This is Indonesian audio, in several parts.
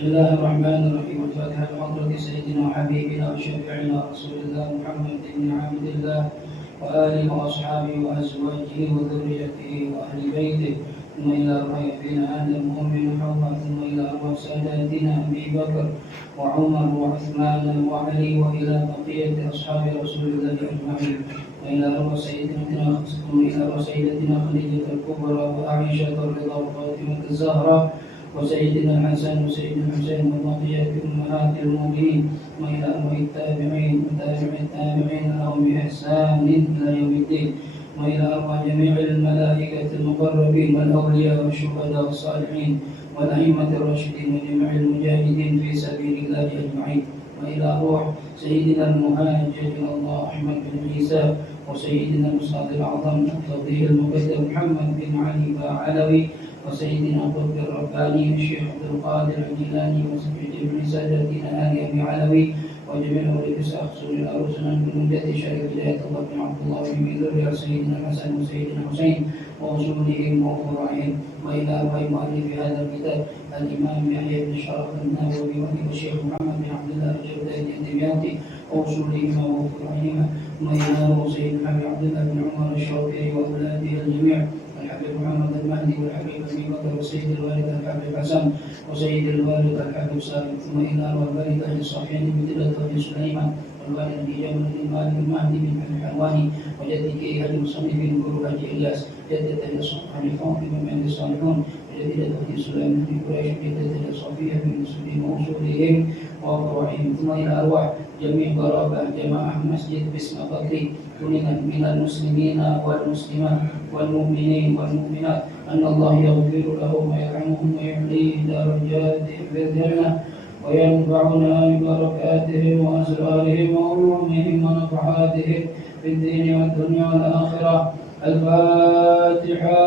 بسم الله الرحمن الرحيم. الفاتحة بحضرة سيدنا وحبيبنا وشفيعنا رسول الله محمد بن عبد الله وآله وأصحابه وأزواجه وذريته وأهل بيته، ثم إلى أرواح أبينا آدم وأمنا حواء، ثم إلى أرواح ساداتنا أبي بكر وعمر وعثمان وعلي، وإلى بقية أصحاب رسول الله أجمعين، وإلى أرواح سيدتنا خديجة الكبرى وعائشة الرضا وفاطمة الزهراء وسيدنا الحسن وسيدنا الحسين وبقية أمهات المؤمنين، وإلى أرواح التابعين وتابع التابعين لهم بإحسان إلى يوم الدين، وإلى أرواح جميع الملائكة المقربين والأولياء والشهداء والصالحين والأئمة الراشدين وجميع المجاهدين في سبيل الله أجمعين، وإلى أرواح سيدنا المهاجر إلى الله أحمد بن عيسى وسيدنا الأستاذ الأعظم الفضيل المقدم محمد بن علي علوي وسيدنا القطب الرباني الشيخ عبد القادر الجيلاني وجميع سادتنا آل أبي علوي وجميع أولئك أخصوا الأرسل من جد شريف هداية الله بن عبد الله بن ذرية سيدنا الحسن وسيدنا الحسين وأصولهم وفروعهم، وإلى أرواح مؤلف هذا الكتاب الإمام يحيى بن شرف النووي والشيخ محمد بن عبد الله الجوداني الدمياطي وأصولهما وفروعهما، وإلى أرواح سيدنا عبد الله بن عمر الشوكري وأولاده الجميع، الحبيب محمد المهدي والحبيب أبي بكر وسيد الوالد الحبيب حسن وسيد الوالد الحبيب سالم، ثم إلى أرواح الوالد أهل الصحيحين بن أبي سليمان والوالد أبي جابر المالك المهدي بن الحلواني وجدك أهل المصنف بن جروح إلياس، جدة أهل الصالحون بن محمد الصالحون وجدة أهل سليمان بن قريش وجدة أهل صفية بن مسلم وأصولهم وفروعهم، ثم إلى أرواح جميع قرابة جماعة مسجد باسم بكري من المسلمين والمسلمات والمؤمنين والمؤمنات أن الله يغفر لهم ويرحمهم ويعليه درجاتهم في الجنة وينفعنا ببركاتهم وأسرارهم وعلومهم ونفحاتهم في الدين والدنيا والآخرة. الفاتحة.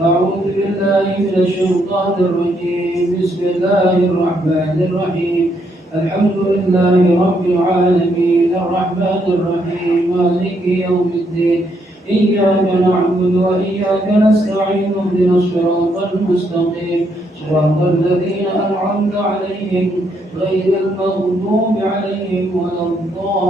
أعوذ بالله من الشيطان الرجيم. بسم الله الرحمن الرحيم. الحمد لله رب العالمين الرحمن الرحيم مالك يوم الدين، إياك نعبد وإياك نستعين، اهدنا الصراط المستقيم صراط الذين أنعمت عليهم غير المغضوب عليهم ولا الضالين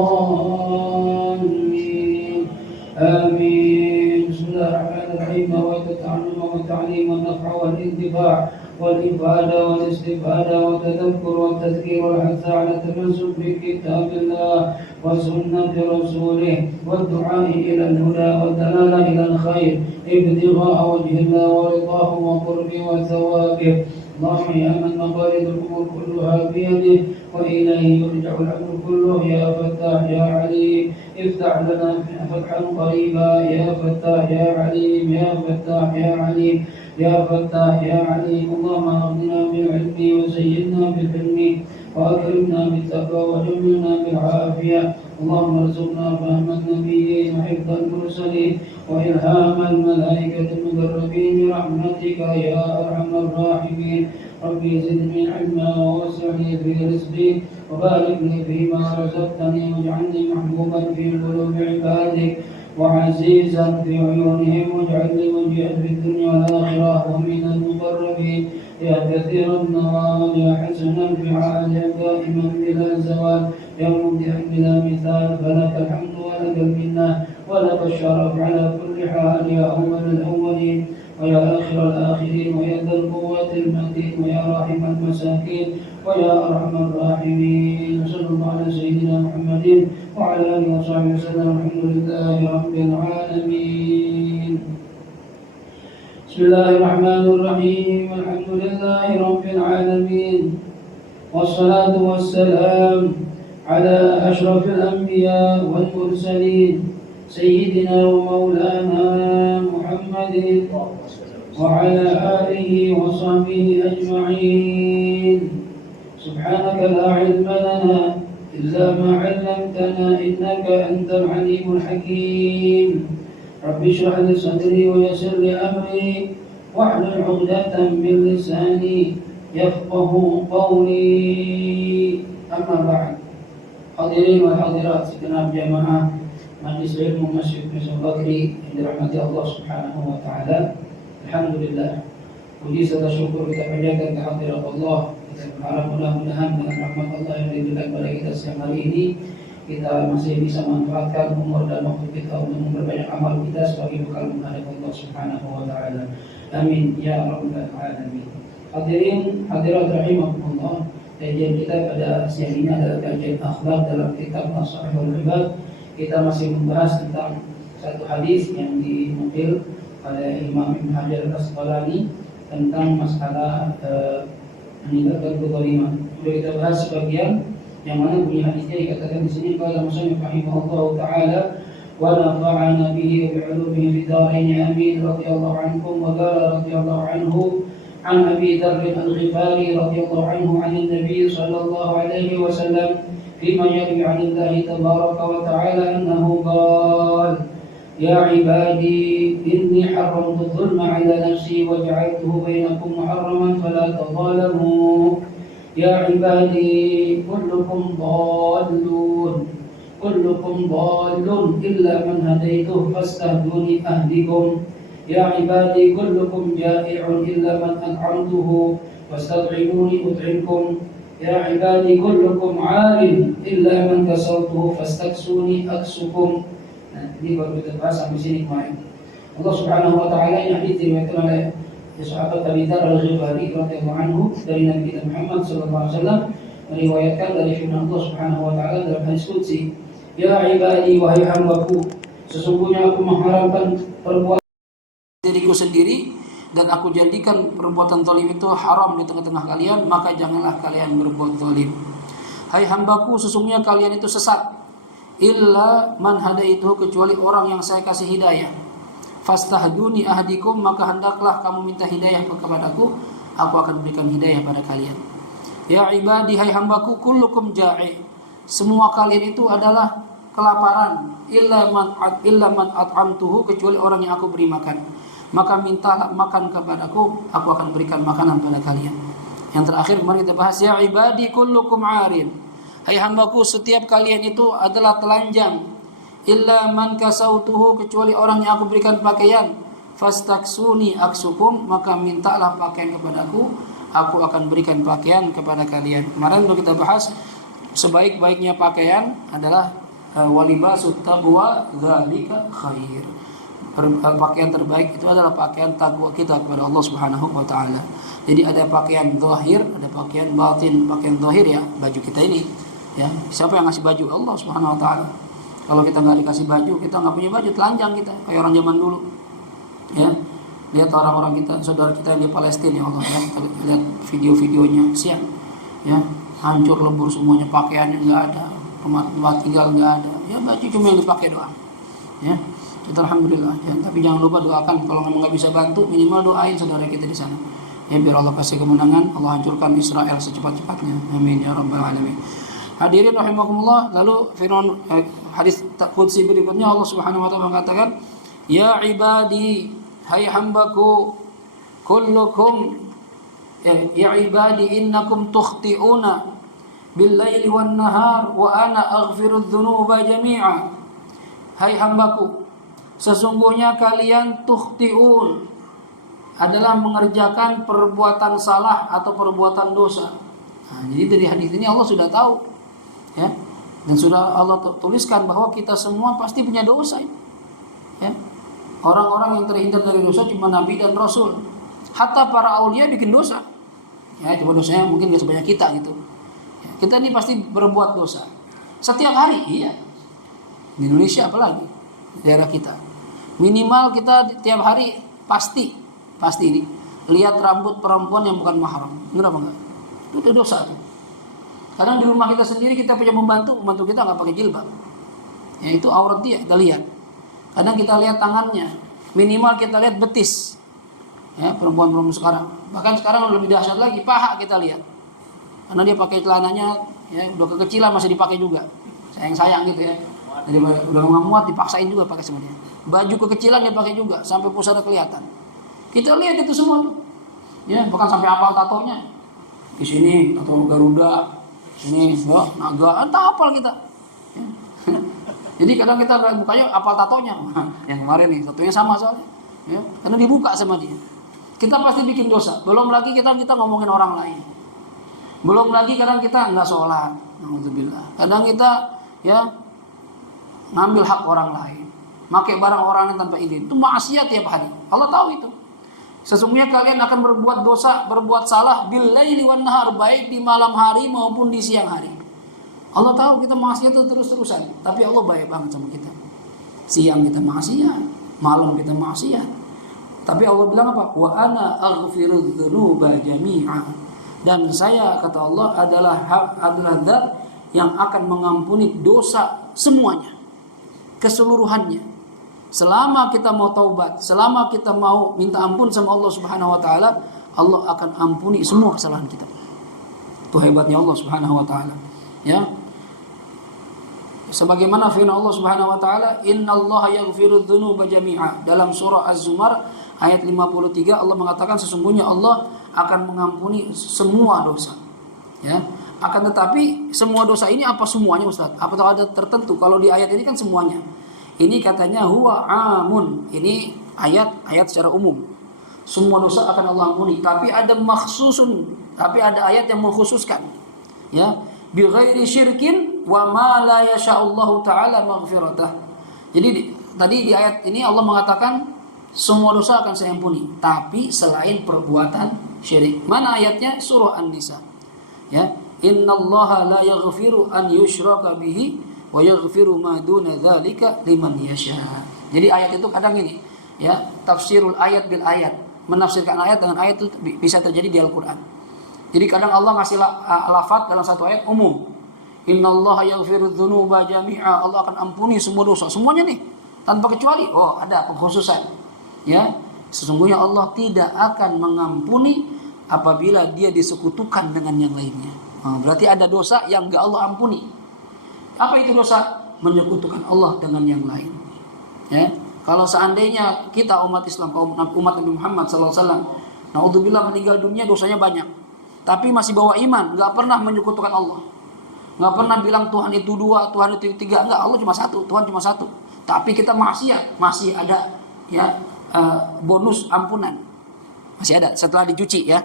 آمين. بسم الله الرحمن الرحيم. نويت التعلم والتعليم والنفع والانتفاع والإفادة والاستفادة والتذكر والتذكير والحث على التمسك بكتاب الله وسنة رسوله والدعاء إلى الهدى والدلالة إلى الخير ابتغاء وجه الله ورضاه وقربه وثوابه. اللهم يا من مقاليد الأمور كلها بيده وإليه يرجع الأمر كله، يا فتاح يا عليم افتح لنا فتحا قريبا، يا فتاح يا عليم يا فتاح يا عليم يا فتاح يا عليم. اللهم أغننا بالعلم وزينا بالحلم وأكرمنا بالتقوى وجملنا بالعافية. اللهم ارزقنا فهم النبيين وحفظ المرسلين وإلهام الملائكة المقربين برحمتك يا أرحم الراحمين. ربي زدني علما ووسع لي في رزقي وبارك لي فيما رزقتني واجعلني محبوبا في قلوب عبادك وعزيزا في عيونهم، واجعل لي وجيها في الدنيا والآخرة ومن المقربين يا كثير النوال يا حسن الفعال يا دائما بلا زوال يا مبدعا بلا مثال. فلك الحمد ولك المنة ولك الشرف على كل حال يا أول الأولين ويا آخر الآخرين ويا ذا القوة المتين ويا راحم المساكين ويا أرحم الراحمين. صلى الله على سيدنا محمد وعلى آله وصحبه وسلم. الحمد لله رب العالمين. بسم الله الرحمن الرحيم. الحمد لله رب العالمين والصلاة والسلام على أشرف الأنبياء والمرسلين سيدنا ومولانا محمد وعلى آله وصحبه أجمعين. سبحانك لا علم لنا إلا ما علمتنا إنك أنت العليم الحكيم. رب اشرح لي صدري ويسر لي أمري واحلل عقدة من لساني يفقه قولي. أما بعد. Hadirin wal hadirat segenap jamaah Majlis Ilmu Masjid Misal Bakri yang dirahmati Allah Subhanahu wa taala. Alhamdulillah, puji serta syukur kita panjatkan kehadirat Allah, Saya berharap mudah-mudahan dengan rahmat Allah yang diberikan kepada kita siang hari ini, kita masih bisa manfaatkan umur dan waktu kita untuk memperbanyak amal kita sebagai bekal menghadap Allah Subhanahu wa taala. Amin ya rabbal alamin. Hadirin hadirat rahimakumullah, kajian kita pada siang ini adalah kajian akhlak dalam kitab As-Sahihul Ibad. Kita masih membahas tentang satu hadis yang dinukil oleh Imam Ibnu Hajar Al-Asqalani tentang masalah meninggalkan kezaliman. Sudah kita bahas sebagian, yang mana bunyi hadisnya dikatakan di sini qala musannif rahimahullahu taala wa nafa'ana bihi wa bi'ulumihi fid dharain amin radhiyallahu ankum wa qala radhiyallahu anhu an Abi Dzar al-Ghifari radhiyallahu anhu 'an an-nabiy sallallahu alaihi wasallam fima yarwi 'an Allah tabaraka wa ta'ala annahu qala ya 'ibadi inni haramtu adh-dhulma 'ala nafsi wa ja'altuhu bainakum muharraman fala tadhalamu. Ya ibadi kullukum dhallun illa man hadaituhu fastahduni ahdikum. Ya ibadi kullukum ja'i'un illa man at'amtuhu fastad'imuni ut'imkum. Ya ibadi kullukum 'arin illa man kasawtuhu fastaksuni aksukum. Nah, ini baru kita bahas sampai sini kemarin. Allah Subhanahu wa taala ini hadis diriwayatkan oleh sahabat Abi Dzar al-Ghifari radhiyallahu anhu dari Nabi kita Muhammad sallallahu alaihi wasallam meriwayatkan dari firman Allah Subhanahu wa taala dalam hadis qudsi, ya ibadi wahai hambaku, sesungguhnya aku mengharamkan perbuatan diriku sendiri dan aku jadikan perbuatan zalim itu haram di tengah-tengah kalian, maka janganlah kalian berbuat zalim. Hai hambaku, sesungguhnya kalian itu sesat illa man hadaituhu, kecuali orang yang saya kasih hidayah. Fastahduni ahdikum, maka hendaklah kamu minta hidayah kepadaku, aku akan berikan hidayah pada kalian. Ya ibadi, hai hambaku, kullukum ja'i, semua kalian itu adalah kelaparan, illa man at'amtuhu, kecuali orang yang aku beri makan, maka mintalah makan kepadaku, aku akan berikan makanan pada kalian. Yang terakhir kemarin kita bahas, ya ibadi kullukum 'arin, hai hambaku, setiap kalian itu adalah telanjang, illa man kasautuhu, kecuali orang yang aku berikan pakaian, fastaksuni aksukum, maka mintalah pakaian kepadaku, aku akan berikan pakaian kepada kalian. Kemarin sudah kita bahas sebaik-baiknya pakaian adalah walibasut taqwa dzalika khair. Pakaian terbaik itu adalah pakaian takwa kita kepada Allah Subhanahu wa taala. Jadi ada pakaian zahir, ada pakaian batin. Pakaian zahir ya baju kita ini, ya. Siapa yang ngasih baju? Allah Subhanahu wa taala. Kalau kita nggak dikasih baju, kita nggak punya baju, telanjang kita kayak orang zaman dulu, ya. Lihat orang-orang kita, saudara kita yang di Palestina, ya Allah, ya. Kita lihat video-videonya, siang, ya, hancur lebur semuanya, pakaiannya nggak ada, tempat tinggal nggak ada, ya baju cuma yang dipakai doang, ya. Kita alhamdulillah, ya. Tapi jangan lupa doakan, kalau memang nggak bisa bantu, minimal doain saudara kita di sana, ya, biar Allah kasih kemenangan, Allah hancurkan Israel secepat-cepatnya, amin ya rabbal alamin. Hadirin rahimakumullah, lalu firman hadis qudsi berikutnya Allah Subhanahu wa taala mengatakan, ya ibadi, hai hambaku, kullukum ya ibadi innakum tukhti'una bil laili wan nahar wa ana aghfirudz dzunuba jami'a. Hai hambaku, sesungguhnya kalian tukhti'un adalah mengerjakan perbuatan salah atau perbuatan dosa. Nah, jadi dari hadis ini Allah sudah tahu, ya, dan sudah Allah tuliskan bahwa kita semua pasti punya dosa, ya. Orang-orang yang terhindar dari dosa cuma Nabi dan Rasul. Hatta para aulia bikin dosa, ya, cuma dosanya mungkin gak sebanyak kita gitu, ya, kita ini pasti berbuat dosa setiap hari, iya. Di Indonesia apalagi daerah kita, minimal kita tiap hari pasti ini lihat rambut perempuan yang bukan mahram, benar apa enggak? Itu dosa tuh. Kadang di rumah kita sendiri kita punya pembantu kita nggak pakai jilbab, ya, itu aurat dia, kita lihat. Kadang kita lihat tangannya, minimal kita lihat betis, ya, perempuan sekarang. Bahkan sekarang lebih dahsyat lagi, paha kita lihat, karena dia pakai celananya, ya, udah kekecilan masih dipakai juga, sayang gitu, ya. Jadi udah nggak muat dipaksain juga pakai sama dia. Baju kekecilan dia pakai juga sampai pusara kelihatan. Kita lihat itu semua, ya, bahkan sampai hafal tatonya di sini, tato Garuda. Ini naga, entah apal kita, ya. Jadi kadang kita bukanya apal tatonya, yang kemarin nih tatonya sama soalnya, ya, karena dibuka sama dia. Kita pasti bikin dosa. Belum lagi kita ngomongin orang lain, Belum lagi kadang kita nggak sholat, alhamdulillah. Kadang kita ya ngambil hak orang lain, pakai barang orang lain tanpa izin. Itu maksiat tiap hari. Allah tahu itu. Sesungguhnya kalian akan berbuat dosa, berbuat salah bil laili wan nahar, baik di malam hari maupun di siang hari. Allah tahu kita maksiat itu terus-terusan, tapi Allah baik banget sama kita. Siang kita maksiat, malam kita maksiat. Tapi Allah bilang apa? Wa ana aghfirudz dzunuba jami'a. Dan saya, kata Allah, adalah zat yang akan mengampuni dosa semuanya, keseluruhannya. Selama kita mau taubat, selama kita mau minta ampun sama Allah Subhanahu wa taala, Allah akan ampuni semua kesalahan kita. Itu hebatnya Allah Subhanahu wa taala. Ya. Sebagaimana firman Allah Subhanahu wa taala, "Innallaha yaghfirudz dzunuba jami'a." Dalam surah Az-Zumar ayat 53 Allah mengatakan sesungguhnya Allah akan mengampuni semua dosa. Ya. Akan tetapi semua dosa ini apa semuanya, Ustaz? Apa ada tertentu? Kalau di ayat ini kan semuanya. Ini katanya huwa amun. Ini ayat secara umum. Semua dosa akan Allah ampuni, tapi ada makhsusun, tapi ada ayat yang mengkhususkan. Ya, bi ghairi syirkin wa ma la yasha'allahu ta'ala maghfiratah. Jadi tadi di ayat ini Allah mengatakan semua dosa akan saya ampuni, tapi selain perbuatan syirik. Mana ayatnya? Surah An-Nisa. Ya, innallaha la yaghfiru an yushraka bihi wa yaghfiru ma duna dzalika liman yasha. Jadi ayat itu kadang ini, ya, tafsirul ayat bil ayat, menafsirkan ayat dengan ayat itu bisa terjadi di Al-Qur'an. Jadi kadang Allah ngasih lafaz dalam satu ayat umum. Innallaha yaghfirudz dzunuba jami'a. Allah akan ampuni semua dosa, semuanya nih, tanpa kecuali. Oh, ada pengkhususan. Ya, sesungguhnya Allah tidak akan mengampuni apabila dia disekutukan dengan yang lainnya. Berarti ada dosa yang enggak Allah ampuni. Apa itu dosa? Menyekutukan Allah dengan yang lain. Ya, kalau seandainya kita umat Islam, umat Nabi Muhammad SAW, naudzubillah meninggal dunia dosanya banyak, tapi masih bawa iman, enggak pernah menyekutukan Allah, enggak pernah bilang Tuhan itu dua, Tuhan itu tiga, enggak, Allah cuma satu, Tuhan cuma satu. Tapi kita maksiat, masih ada ya bonus ampunan, masih ada setelah dicuci ya,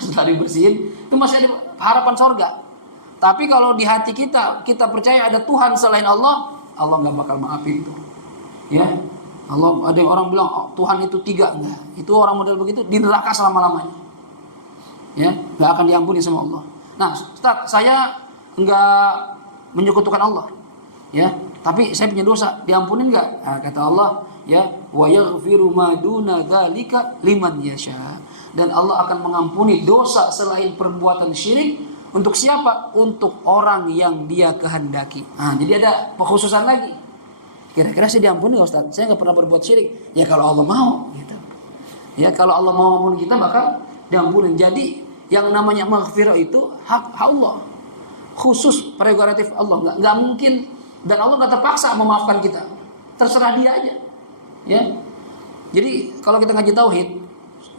setelah dibersihin itu masih ada harapan sorga. Tapi kalau di hati kita percaya ada Tuhan selain Allah, Allah nggak bakal maafin itu. Ya, Allah, ada orang bilang oh, Tuhan itu tiga, enggak, itu orang model begitu di neraka selama-lamanya. Ya, nggak akan diampuni sama Allah. Nah, Ustaz, saya nggak menyekutukan Allah, ya, tapi saya punya dosa, diampunin nggak? Nah, kata Allah, ya, wa yaghfiru ma duna dzalika liman yasha. Dan Allah akan mengampuni dosa selain perbuatan syirik untuk siapa? Untuk orang yang Dia kehendaki. Nah, jadi ada pengkhususan lagi. Kira-kira saya diampuni Ustaz? Saya nggak pernah berbuat syirik. Ya kalau Allah mau, gitu. Ya kalau Allah mau ampuni kita bakal diampuni. Jadi yang namanya maghfirah itu hak Allah, khusus prerogatif Allah. Nggak mungkin, dan Allah nggak terpaksa memaafkan kita. Terserah Dia aja. Ya, jadi kalau kita ngaji tauhid,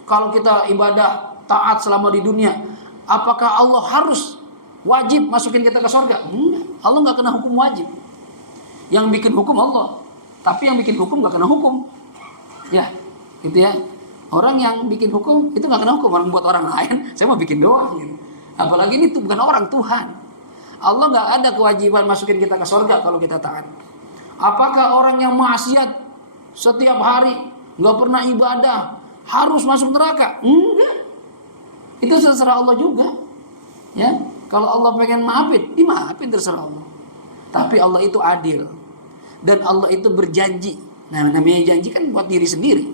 kalau kita ibadah taat selama di dunia, apakah Allah harus wajib masukin kita ke surga? Enggak, Allah nggak kena hukum wajib. Yang bikin hukum Allah, tapi yang bikin hukum nggak kena hukum. Ya, gitu ya. Orang yang bikin hukum itu nggak kena hukum. Orang buat orang lain, saya mau bikin doang. Gitu. Apalagi ini tuh bukan orang, Tuhan. Allah nggak ada kewajiban masukin kita ke surga kalau kita taat. Apakah orang yang maksiat setiap hari nggak pernah ibadah harus masuk neraka? Enggak. Itu terserah Allah juga. Ya, kalau Allah pengen maafin, dimaafin, terserah Allah. Tapi Allah itu adil dan Allah itu berjanji. Nah, namanya janji kan buat diri sendiri.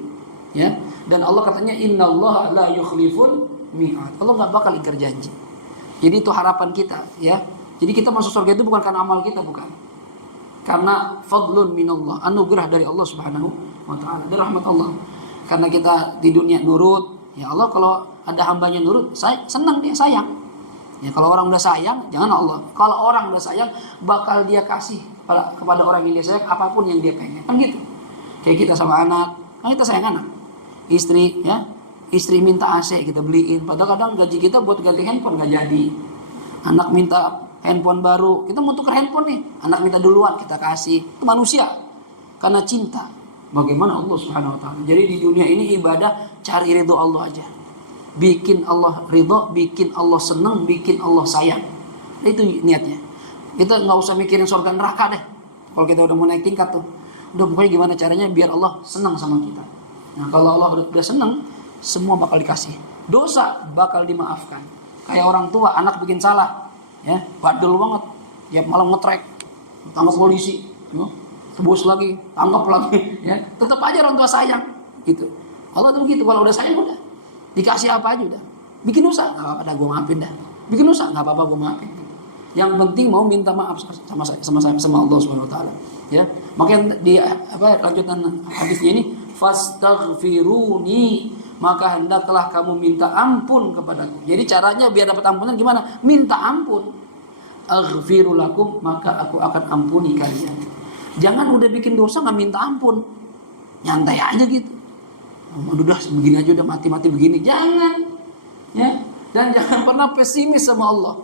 Ya, dan Allah katanya innallaha la yukhliful mi'ad. Allah nggak bakal ingkar janji. Jadi itu harapan kita. Ya, jadi kita masuk surga itu bukan karena amal kita, bukan. Karena fadlun minallah, anugerah dari Allah Subhanahu wa taala, dari rahmat Allah. Karena kita di dunia nurut, ya Allah kalau ada hambanya nurut, saya senang, dia sayang. Ya kalau orang udah sayang, jangan Allah. Kalau orang udah sayang, bakal Dia kasih kepada orang yang Dia sayang apapun yang dia pengen. Kan gitu. Kayak kita sama anak, kan kita sayang anak. Istri, ya, istri minta AC kita beliin. Padahal kadang gaji kita buat ganti handphone nggak jadi. Anak minta handphone baru, kita mau tukar handphone nih, anak minta duluan, kita kasih. Itu manusia, karena cinta. Bagaimana Allah Subhanahu wa taala. Jadi di dunia ini ibadah cari ridho Allah aja. bikin Allah ridho, bikin Allah senang, bikin Allah sayang. Itu niatnya. Kita nggak usah mikirin surga neraka deh. Kalau kita udah mau naik tingkat tuh, udah pokoknya gimana caranya biar Allah senang sama kita. Nah kalau Allah udah senang, semua bakal dikasih. Dosa bakal dimaafkan. Kayak orang tua, anak bikin salah, ya badel banget, tiap malam ngetrek, tangkap polisi, tebus lagi, tangkap lagi, ya tetap aja orang tua sayang, gitu. Allah tuh begitu, kalau udah sayang udah dikasih apa aja udah. Bikin dosa nggak apa-apa, dah gue maafin dah. Bikin dosa nggak apa-apa, gue maafin. Yang penting mau minta maaf sama Allah Subhanahu Wa Taala. Ya, makanya di lanjutan hadisnya ini, fastaghfiruni, maka hendaklah kamu minta ampun kepadaku. Jadi caranya biar dapat ampunan gimana? Minta ampun. Aghfiru lakum, maka aku akan ampuni kalian. Jangan udah bikin dosa nggak minta ampun, nyantai aja gitu. Udah begini aja, udah mati-mati begini. Jangan, ya. Dan jangan pernah pesimis sama Allah.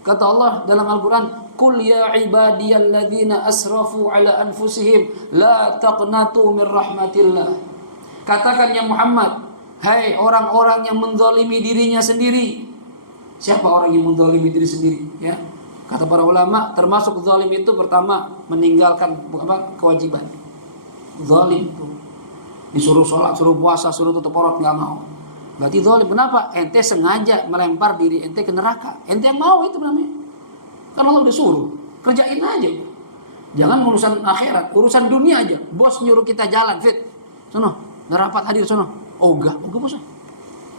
Kata Allah dalam Al-Quran, Qul ya ibadiyalladzina asrafu ala anfusihim la taqnatu min rahmatillah. Katakan ya Muhammad, hai orang-orang yang menzalimi dirinya sendiri. Siapa orang yang menzalimi diri sendiri? Ya, kata para ulama, termasuk zalim itu pertama meninggalkan kewajiban. Zalim itu disuruh sholat, suruh puasa, suruh tutup aurat nggak mau. Berarti zalim. Kenapa? Ente sengaja melempar diri ente ke neraka. Ente yang mau itu namanya. Kan Allah udah suruh, kerjain aja. Jangan urusan akhirat, urusan dunia aja. Bos nyuruh kita jalan, fit. Sono, nggak rapat hadir sono. Ogah bos.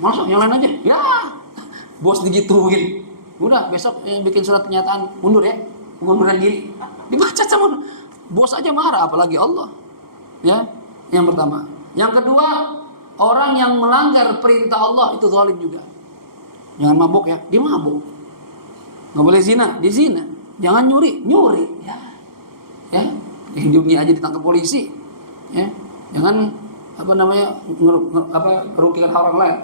Malas yang lain aja. Ya, bos digituin. Udah besok bikin surat pernyataan mundur ya, pengunduran diri. Dibaca sama bos aja marah, apalagi Allah. Ya, yang pertama. Yang kedua, orang yang melanggar perintah Allah itu zalim juga. Jangan mabuk ya, dia mabuk. Nggak boleh zina, dia zina. Jangan nyuri. Ya, ya. Di dunia aja ditangkap polisi. Ya, jangan merugikan orang lain.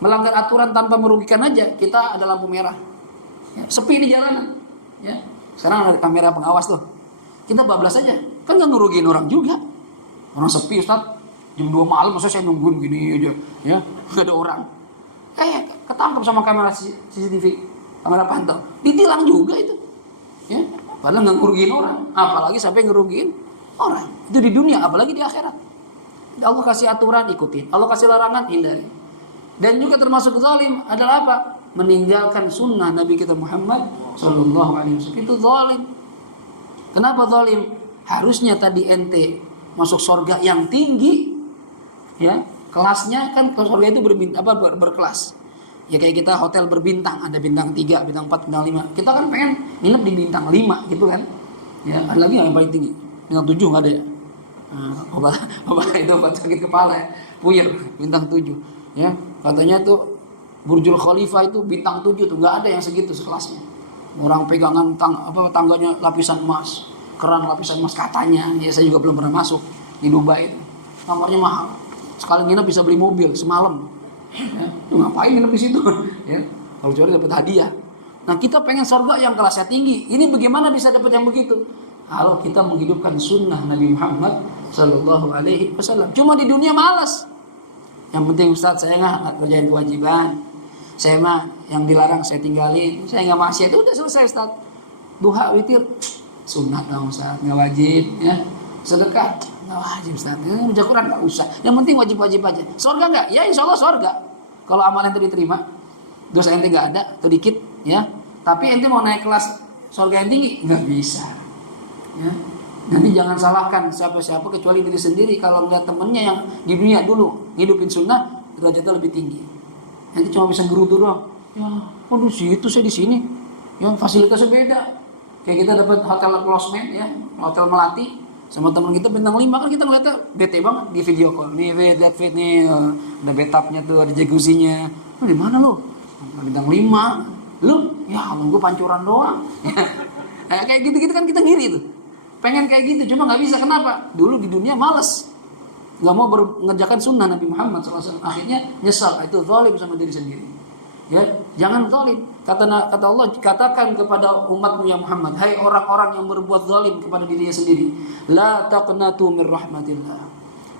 Melanggar aturan tanpa merugikan aja, kita ada lampu merah. Ya, sepi di jalanan. Ya, sekarang ada kamera pengawas tuh. Kita bablas aja, kan nggak ngerugiin orang juga. Orang sepi Ustaz. Jam 2 malam masa saya nungguin gini aja, ya nggak ada orang. Ketangkap sama kamera CCTV, kamera pantau, ditilang juga itu, ya. Padahal nggak ngerugiin orang, apalagi sampai ngerugiin orang. Itu di dunia, apalagi di akhirat. Allah kasih aturan ikutin, Allah kasih larangan hindari. Dan juga termasuk zalim adalah apa? Meninggalkan sunnah Nabi kita Muhammad Sallallahu Alaihi Wasallam. Itu zalim. Kenapa zalim? Harusnya tadi ente masuk surga yang tinggi. Ya, kelasnya kan kalau surga itu berkelas. Ya kayak kita hotel berbintang, ada bintang 3, bintang 4, bintang 5. Kita kan pengen nginep di bintang 5 gitu kan. Ya, ada lagi yang paling tinggi. Bintang 7 enggak ada ya. Obat itu obat sakit kepala ya. Puyer, bintang 7. Ya, katanya tuh Burjul Khalifah itu bintang 7 tuh enggak ada yang segitu sekelasnya. Orang pegangan tangganya lapisan emas, keran lapisan emas katanya. Ya saya juga belum pernah masuk di Dubai itu. Kamarnya mahal. Sekali nginep bisa beli mobil semalam. Ya, ngapain nginep di situ? Ya, kalau curi dapat hadiah. Nah kita pengen surga yang kelasnya tinggi. Ini bagaimana bisa dapat yang begitu? Kalau kita menghidupkan sunnah Nabi Muhammad Sallallahu Alaihi Wasallam. Cuma di dunia malas. Yang penting Ustaz saya nggak kerjain kewajiban. Saya mah yang dilarang saya tinggalin. Saya nggak maksiat. Udah selesai Ustaz. Duha witir sunat dong Ustaz, nggak wajib ya. Sedekah nggak wajib Ustaz, baca Quran nggak usah. Yang penting wajib-wajib aja. Surga nggak? Ya insya Allah surga. Kalau amal ente diterima, dosa ente nggak ada atau dikit, ya. Tapi ente mau naik kelas surga yang tinggi nggak bisa. Ya. Nanti jangan salahkan siapa-siapa kecuali diri sendiri. Kalau ngeliat temennya yang di dunia dulu ngidupin sunnah, derajatnya lebih tinggi. Nanti cuma bisa gerutu doang. Ya, di situ saya di sini. Ya fasilitasnya beda. Kayak kita dapat hotel closement ya, hotel Melati. Sama teman kita bintang 5 kan kita ngeliatnya bete banget di video call. Nih lihat fit nih, ada bathtubnya tuh, ada jacuzzinya. Lu di mana lu? Bintang 5. Lu? Ya Allah gue pancuran doang. Kayak gitu-gitu kan kita ngiri tuh. Pengen kayak gitu cuma nggak bisa. Kenapa? Dulu di dunia males, nggak mau mengerjakan sunnah Nabi Muhammad SAW. Akhirnya nyesal. Itu zalim sama diri sendiri. Ya, jangan zalim. Kata Allah, katakan kepada umatmu ya Muhammad, hai orang-orang yang berbuat zalim kepada dirinya sendiri, la taqnatu min rahmatillah.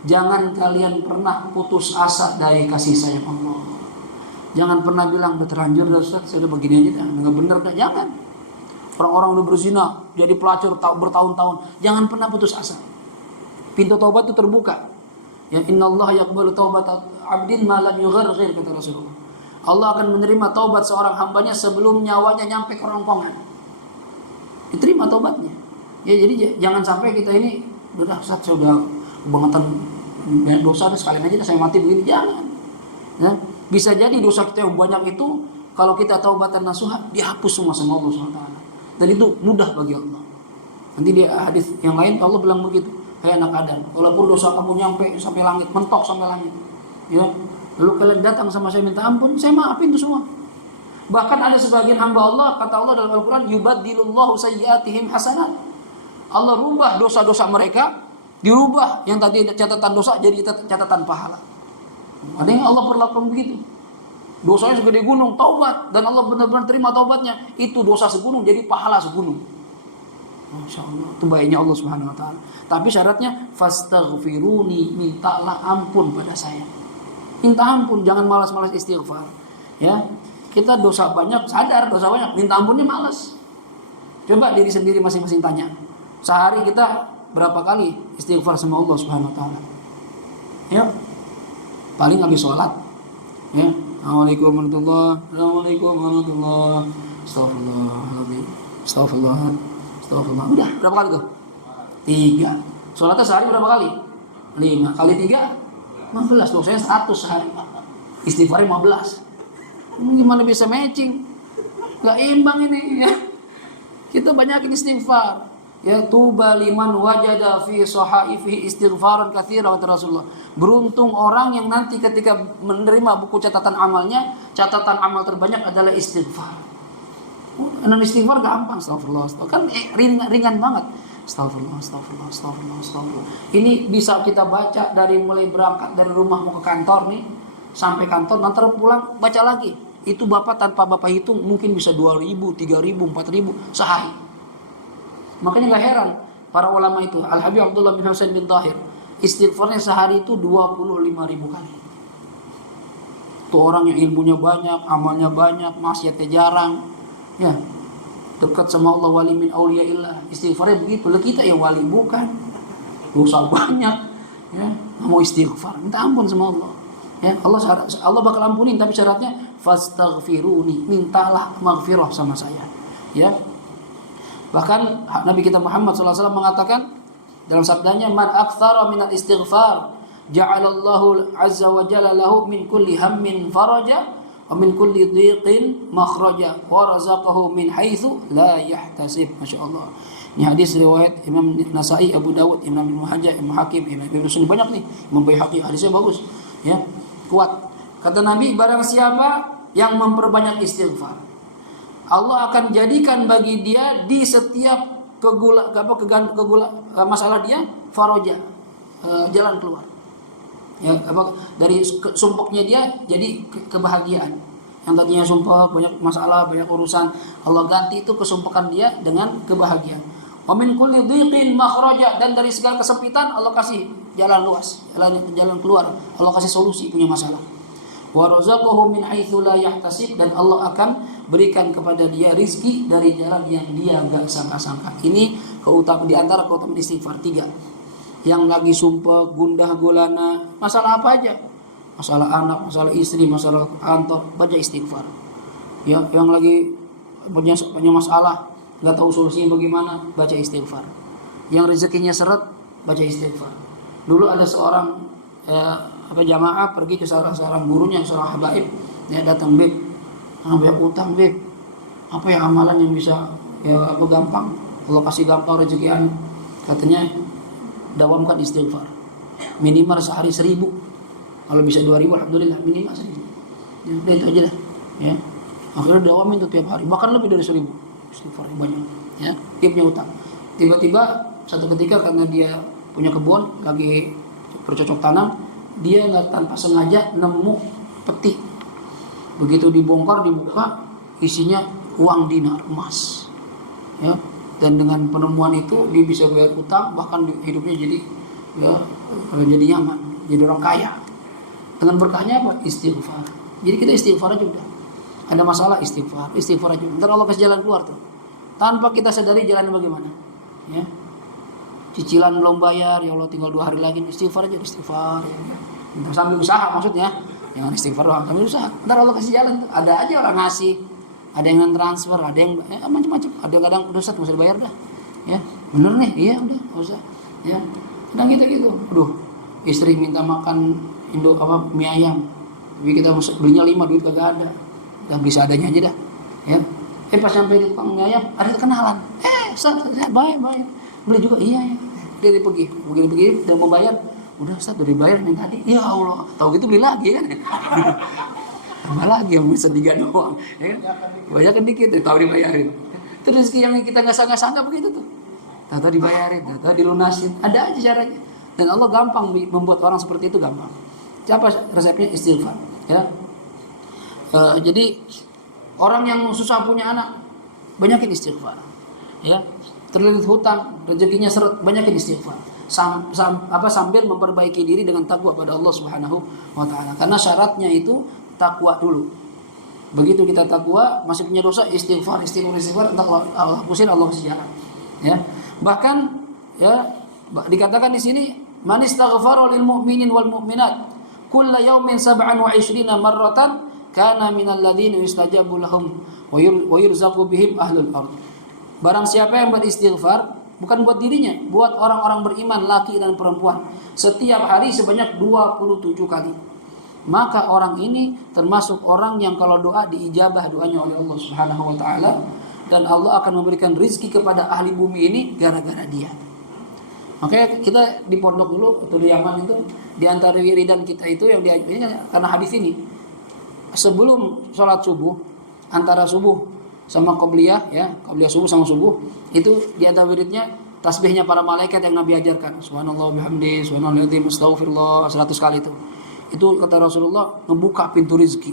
Jangan kalian pernah putus asa dari kasih sayang Allah. Jangan pernah bilang udah terlanjur dah Ustaz, saya udah begini aja dah, nggak bener dah, jangan. Orang-orang udah berzina, jadi pelacur bertahun-tahun, jangan pernah putus asa. Pintu taubat itu terbuka. Ya, innallaha yaqbalu taubat abdin ma lam yugharghir, kata Rasulullah. Allah akan menerima taubat seorang hambanya sebelum nyawanya nyampe kerongkongan. Diterima taubatnya. Ya, jadi jangan sampai kita ini udah Ustaz, saya udah kebangetan banyak dosa, sekalian aja saya mati begini, jangan. Ya, bisa jadi dosa kita yang banyak itu kalau kita taubatan nasuha dihapus semua sama Allah SWT. Dan itu mudah bagi Allah. Nanti di hadis yang lain Allah bilang begitu, hai anak Adam, walaupun dosa kamu nyampe sampai langit, mentok sampai langit, ya, lalu kalian datang sama saya minta ampun, saya maafin itu semua. Bahkan ada sebagian hamba Allah, kata Allah dalam Al-Quran, yubaddilullahu sayyiatihim hasanat. Allah rubah dosa-dosa mereka, dirubah yang tadi catatan dosa jadi catatan pahala. Ada yang Allah perlakukan begitu. Dosanya segede gunung, taubat, dan Allah benar-benar terima taubatnya, itu dosa segunung jadi pahala segunung. Masya Allah, itu baiknya Allah Subhanahu Wa Taala. Tapi syaratnya fastaghfiruni, mintalah ampun pada saya. Minta ampun, jangan malas-malas istighfar. Ya, kita dosa banyak, sadar dosa banyak, minta ampunnya malas. Coba diri sendiri masing-masing tanya, sehari kita berapa kali istighfar sama Allah Subhanahu Wa Taala? Ya, paling habis sholat. Ya, Assalamualaikum warahmatullahi wabarakatuh. Assalamualaikum warahmatullahi wabarakatuh. Astagfirullahaladzim. Astagfirullah. Udah, berapa kali tuh? 3. Sholatnya sehari berapa kali? 5 kali 3 15. Dosanya 100 sehari. Istighfar 15. Gimana bisa matching? Gak imbang ini ya. Kita banyakin istighfar. Ya, tuba liman wajada fi sahaifihi istighfaran katsiran, kata Rasulullah. Beruntung orang yang nanti ketika menerima buku catatan amalnya, catatan amal terbanyak adalah istighfar. Dan istighfar gampang, astagfirullah, kan ringan banget. Astagfirullah. Ini bisa kita baca dari mulai berangkat dari rumah mau ke kantor nih, sampai kantor, nanti pulang baca lagi. Itu Bapak tanpa Bapak hitung mungkin bisa 2.000, 3.000, 4.000 sehari. Makanya gak heran para ulama itu, Al-Habib Abdullah bin Husain bin Tahir, istighfarnya sehari itu 25.000 kali. Itu orang yang ilmunya banyak, amalnya banyak, maksiatnya jarang, ya, dekat sama Allah, wali min auliyaillah. Istighfarnya begitu. Lah kita ya wali bukan, dosa banyak, ya, mau istighfar, minta ampun sama Allah. Ya, Allah bakal ampunin, tapi syaratnya fastaghfiruni, mintalah maghfirah sama saya. Ya. Bahkan Nabi kita Muhammad SAW mengatakan dalam sabdanya, man aktsara minal istighfar ja'alallahu azza wa jalla lahu min kulli hammin faraja wa min kulli dhiqin makhraja wa razaqahu min haitsu la yahtasib. Masyaallah. Ini hadis riwayat Imam Nasa'i, Abu Dawud, Imam Ibnu Majah, Imam Hakim, Imam Ibnu Sunni, banyak nih. Imam Baihaqi, hadisnya bagus. Ya, kuat. Kata Nabi, barang siapa yang memperbanyak istighfar, Allah akan jadikan bagi dia di setiap masalah dia faraja, jalan keluar. Ya, dari sumpuknya dia jadi kebahagiaan. Yang tadinya sumpah banyak masalah, banyak urusan, Allah ganti itu kesumpukan dia dengan kebahagiaan. Wa min kulli dhiqin makhraja, dan dari segala kesempitan Allah kasih jalan luas, jalan keluar. Allah kasih solusi punya masalah. Wa razaqahu min haitsu la yahtasib, dan Allah akan berikan kepada dia rizki dari jalan yang dia enggak sangka-sangka. Ini keutamaan, di antara keutamaan istighfar 3. Yang lagi sumpah, gundah gulana, masalah apa aja, masalah anak, masalah istri, masalah kantor, baca istighfar. Ya, yang lagi punya masalah, enggak tahu solusinya bagaimana, baca istighfar. Yang rezekinya seret, baca istighfar. Dulu ada seorang jamaah pergi ke seorang gurunya, seorang habaib, dia datang, "Beb, banyak utang, Beb. Apa ya amalan yang bisa gampang, Allah kasih gampang rezeki anu?" Katanya, dawamkan istighfar. Minimal sehari 1.000. Kalau bisa 2.000 alhamdulillah, minimal 1.000. Ya, itu aja dah. Ya. Akhirnya dawamin itu tiap hari, bahkan lebih dari 1.000. Istighfar banyak. Ya, dia punya utang. Tiba-tiba satu ketika karena dia punya kebun, lagi bercocok tanam, dia tanpa sengaja nemu peti. Begitu dibongkar, dibuka, isinya uang dinar, emas. Ya, dan dengan penemuan itu dia bisa bayar utang, bahkan hidupnya jadi nyaman, jadi orang kaya. Dengan berkahnya apa? Istighfar. Jadi kita istighfar aja udah. Ada masalah istighfar aja. Ntar Allah kasih jalan keluar tuh. Tanpa kita sadari jalan bagaimana. Ya. Cicilan belum bayar, ya Allah tinggal 2 hari lagi, istighfar aja, istighfar. Ya. Sambil usaha maksudnya. Jangan istighfar doang, sambil usaha. Ntar Allah kasih jalan tuh. Ada aja orang ngasih. Ada yang transfer, ada yang macam-macam. Ada yang kadang udah Ustaz, enggak usah dibayar dah. Ya. Bener nih, iya udah, enggak usah. Ya. Kadang kita gitu. Aduh, istri minta makan mie ayam. Tapi kita belinya 5, duit kagak ada. Udah beli seadanya aja dah. Ya. Pas sampai di tukang mie ayam, ada kenalan. Ustaz, bayar. Beli juga, iya. Dia pergi, udah mau bayar. Udah Ustaz, udah dibayar yang tadi. Ya Allah, tahu gitu beli lagi kan. Tambah lagi yang bisa 3 doang. Ya kan? Banyak kan dikit, tahu dibayarin. Terus yang kita nggak sangka begitu tuh. Tahu dibayarin, tahu dilunasin. Ada aja caranya. Dan Allah gampang membuat orang seperti itu gampang. Siapa resepnya? Istighfar. Ya. Jadi orang yang susah punya anak, banyakin istighfar. Ya. Terlilit hutang, rezekinya seret, banyakin istighfar. Sambil memperbaiki diri dengan takwa pada Allah Subhanahu wa taala. Karena syaratnya itu takwa dulu. Begitu kita takwa, masih punya dosa, istighfar, entah Allah hapusin, Allah kasih jalan. Ya. Bahkan ya dikatakan di sini, man istaghfara lil mu'minin wal mu'minat kulla yawmin 27 marratan kana minal ladzina yustajabu lahum wa yurzaqu bihim ahlul ardh. Barang siapa yang beristighfar, bukan buat dirinya, buat orang-orang beriman laki dan perempuan, setiap hari sebanyak 27 kali. Maka orang ini termasuk orang yang kalau doa diijabah doanya oleh Allah Subhanahu wa taala, dan Allah akan memberikan rizki kepada ahli bumi ini gara-gara dia. Makanya kita di pondok dulu atau di Yaman itu, di antara wiridan kita itu yang karena hadis ini, sebelum sholat subuh, antara subuh sama qobliyah, ya, qobliyah subuh sama subuh, itu di antara wiridnya tasbihnya para malaikat yang Nabi ajarkan. Subhanallah bihamdi, subhanallahil astaghfirullah 100 kali itu. Itu kata Rasulullah ngebuka pintu rezeki.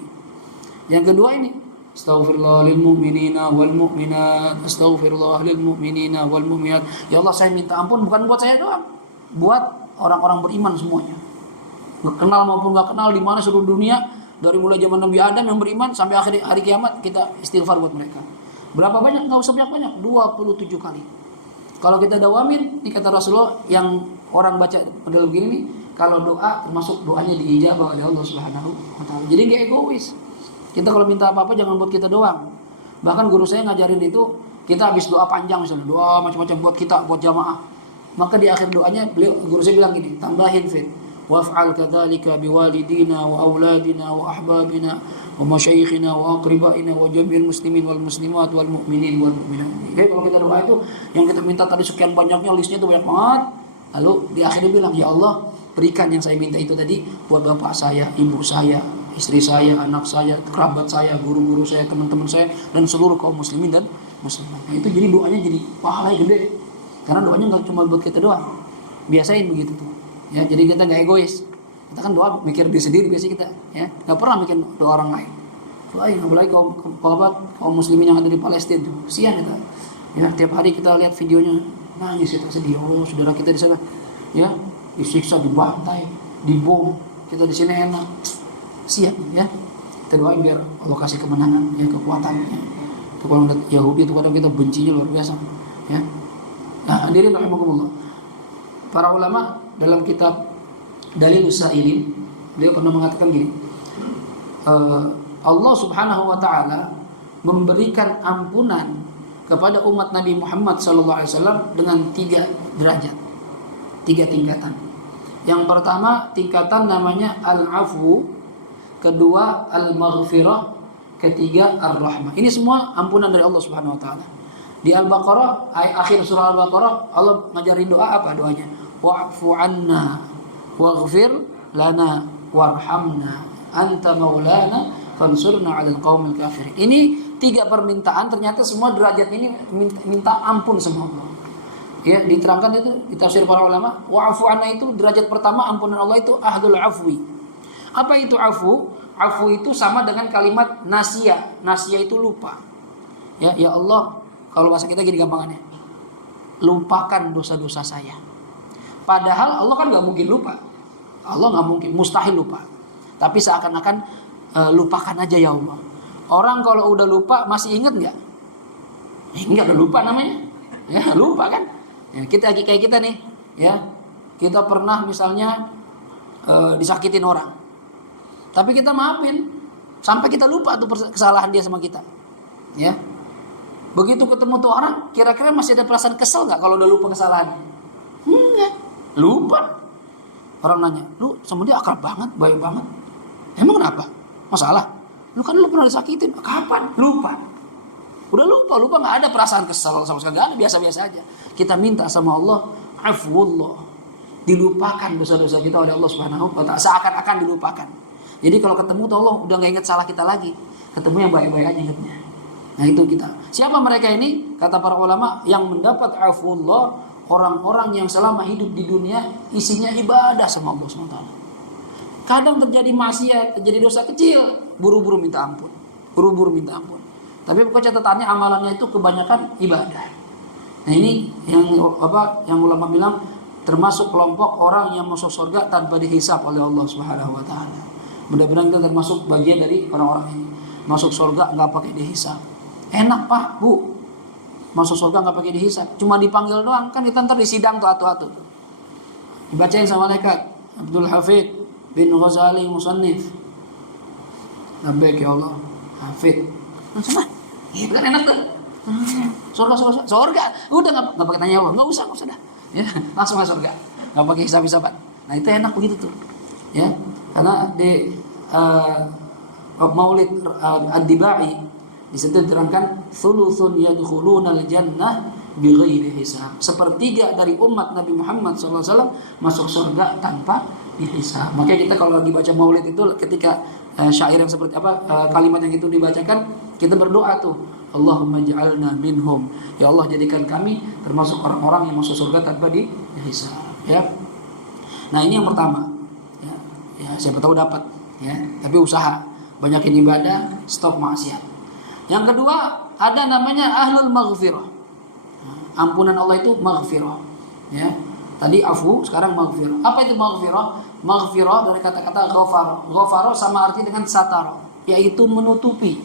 Yang kedua ini, astaghfirullah lil mu'minina wal mu'minat, astaghfirullah lil mu'minina wal mu'minat. Ya Allah, saya minta ampun bukan buat saya doang, buat orang-orang beriman semuanya. Kenal maupun enggak kenal, di mana seluruh dunia, dari mulai zaman Nabi Adam yang beriman sampai akhir hari kiamat, kita istighfar buat mereka. Berapa banyak? Enggak usah banyak, 27 kali. Kalau kita dawamin, ini kata Rasulullah, yang orang baca model begini nih, kalau doa termasuk doanya diijabah oleh Allah Subhanahu wa taala. Jadi enggak egois. Kita kalau minta apa-apa jangan buat kita doang. Bahkan guru saya ngajarin itu, kita habis doa panjang misalnya, doa macam-macam buat kita, buat jamaah. Maka di akhir doanya guru saya bilang gini, tambahin fit. Waf'al kadzalika biwalidina wa auladina wa ahbabina wa masyayikhina wa aqribaina wa jami'il muslimin wal muslimat wal mu'minin wal mu'minat. Jadi kalau kita doa itu yang kita minta tadi sekian banyaknya, listnya itu banyak banget. Lalu di akhirnya bilang, ya Allah, berikan yang saya minta itu tadi buat bapak saya, ibu saya, istri saya, anak saya, kerabat saya, guru-guru saya, teman-teman saya, dan seluruh kaum muslimin dan muslimat. Nah, itu jadi doanya jadi pahalanya gede. Karena doanya nggak cuma buat kita doang. Biasain begitu tuh. Ya, jadi kita nggak egois. Kita kan doa mikir diri sendiri biasa kita, ya. Nggak pernah mikir doa orang lain. Doain, apalagi kaum muslimin yang ada di Palestina tuh. Kasihan kita. Ya, tiap hari kita lihat videonya, nangis kita sedih. Oh, saudara kita di sana, ya, disiksa, dibantai, dibom. Kita di sini enak. Siap, ya. Kita doain biar Allah kasih kemenangan, ya, kekuatan. Ya. Itu kalau lihat Yahudi itu kadang kita bencinya luar biasa, ya. Nah, hadirin rahimakumullah. Para ulama dalam kitab Dalilus Sa'ilin, beliau pernah mengatakan gini, Allah Subhanahu wa taala memberikan ampunan kepada umat Nabi Muhammad SAW dengan 3 derajat, 3 tingkatan. Yang pertama tingkatan namanya al-afwu, kedua al-maghfirah, ketiga ar-rahmah. Ini semua ampunan dari Allah Subhanahu wa taala. Di Al-Baqarah, akhir surah Al-Baqarah, Allah ngajarin doa apa doanya? Wa'fu 'anna waghfir lana warhamna anta maulana fansurna 'alal qaumil kafirin. Ini 3 permintaan, ternyata semua derajat ini minta ampun sama Allah. Ya, diterangkan itu di tafsir para ulama, wa'fu 'anna itu derajat pertama, ampunan Allah itu ahdul afwi. Apa itu afu? Afu itu sama dengan kalimat nasya. Nasya itu lupa. Ya Allah, kalau bahasa kita gini gampangannya, lupakan dosa-dosa saya. Padahal Allah kan nggak mungkin lupa. Allah nggak mungkin, mustahil lupa. Tapi seakan-akan lupakan aja ya Allah. Orang kalau udah lupa masih inget nggak? Enggak, udah lupa namanya. Ya, lupa kan? Ya, kita kayak kita nih, ya. Kita pernah misalnya disakitin orang. Tapi kita maafin sampai kita lupa tuh kesalahan dia sama kita. Ya. Begitu ketemu tuh orang, kira-kira masih ada perasaan kesel nggak kalau udah lupa kesalahannya? Enggak, lupa. Orang nanya, lu sama dia akrab banget, baik banget. Emang kenapa? Masalah? Lu kan lu pernah disakitin. Kapan? Lupa. Udah lupa nggak ada perasaan kesel sama sekali, nggak ada, biasa-biasa aja. Kita minta sama Allah, afwullah, dilupakan dosa-dosa kita oleh Allah Subhanahu wa Ta'ala, seakan-akan dilupakan. Jadi kalau ketemu tuh Allah udah nggak ingat salah kita lagi, ketemu yang baik-baik aja ingatnya. Nah itu kita. Siapa mereka ini? Kata para ulama, yang mendapat afwullah, orang-orang yang selama hidup di dunia isinya ibadah sama Allah Subhanahu wa Ta'ala. Kadang terjadi maksiat, terjadi dosa kecil, buru-buru minta ampun, buru-buru minta ampun. Tapi pokoknya catatannya amalannya itu kebanyakan ibadah. Nah ini yang ulama bilang termasuk kelompok orang yang masuk surga tanpa dihisab oleh Allah Subhanahu wa Ta'ala. Mudah-mudahan kita termasuk bagian dari orang-orang ini. Masuk surga nggak pakai dihisab. Enak Pak, Bu. Masuk surga nggak pakai dihisab. Cuma dipanggil doang, kan kita ntar disidang tuh atu-atu. Dibacain sama malaikat. Abdul Hafid bin Ghazali Musannif. Labbaik ya Allah. Hafid. Nah, gitu kan enak tuh. Surga. Udah nggak pakai tanya Allah, nggak usah dah. Ya, langsung masuk surga. Nggak pakai hisab-hisaban. Nah itu enak begitu tuh. Ya, karena di Maulid Ad-Dibai di situ diterangkan thuluthun yadkhulunal jannah bighairi hisab. Sepertiga dari umat Nabi Muhammad SAW masuk surga tanpa dihisab. Makanya kita kalau lagi baca Maulid itu ketika syair yang seperti kalimat yang itu dibacakan, kita berdoa tuh, Allahumma ja'alna minhum. Ya Allah, jadikan kami termasuk orang-orang yang masuk surga tanpa dihisab. Ya. Nah ini yang pertama. Ya, siapa tahu dapat. Ya, tapi usaha, banyakin ibadah, stop maksiat. Yang kedua, ada namanya ahlul maghfirah. Ampunan Allah itu maghfirah. Ya. Tadi afu, sekarang maghfirah. Apa itu maghfirah? Maghfirah dari kata-kata ghafar. Ghafar sama arti dengan satar, yaitu menutupi.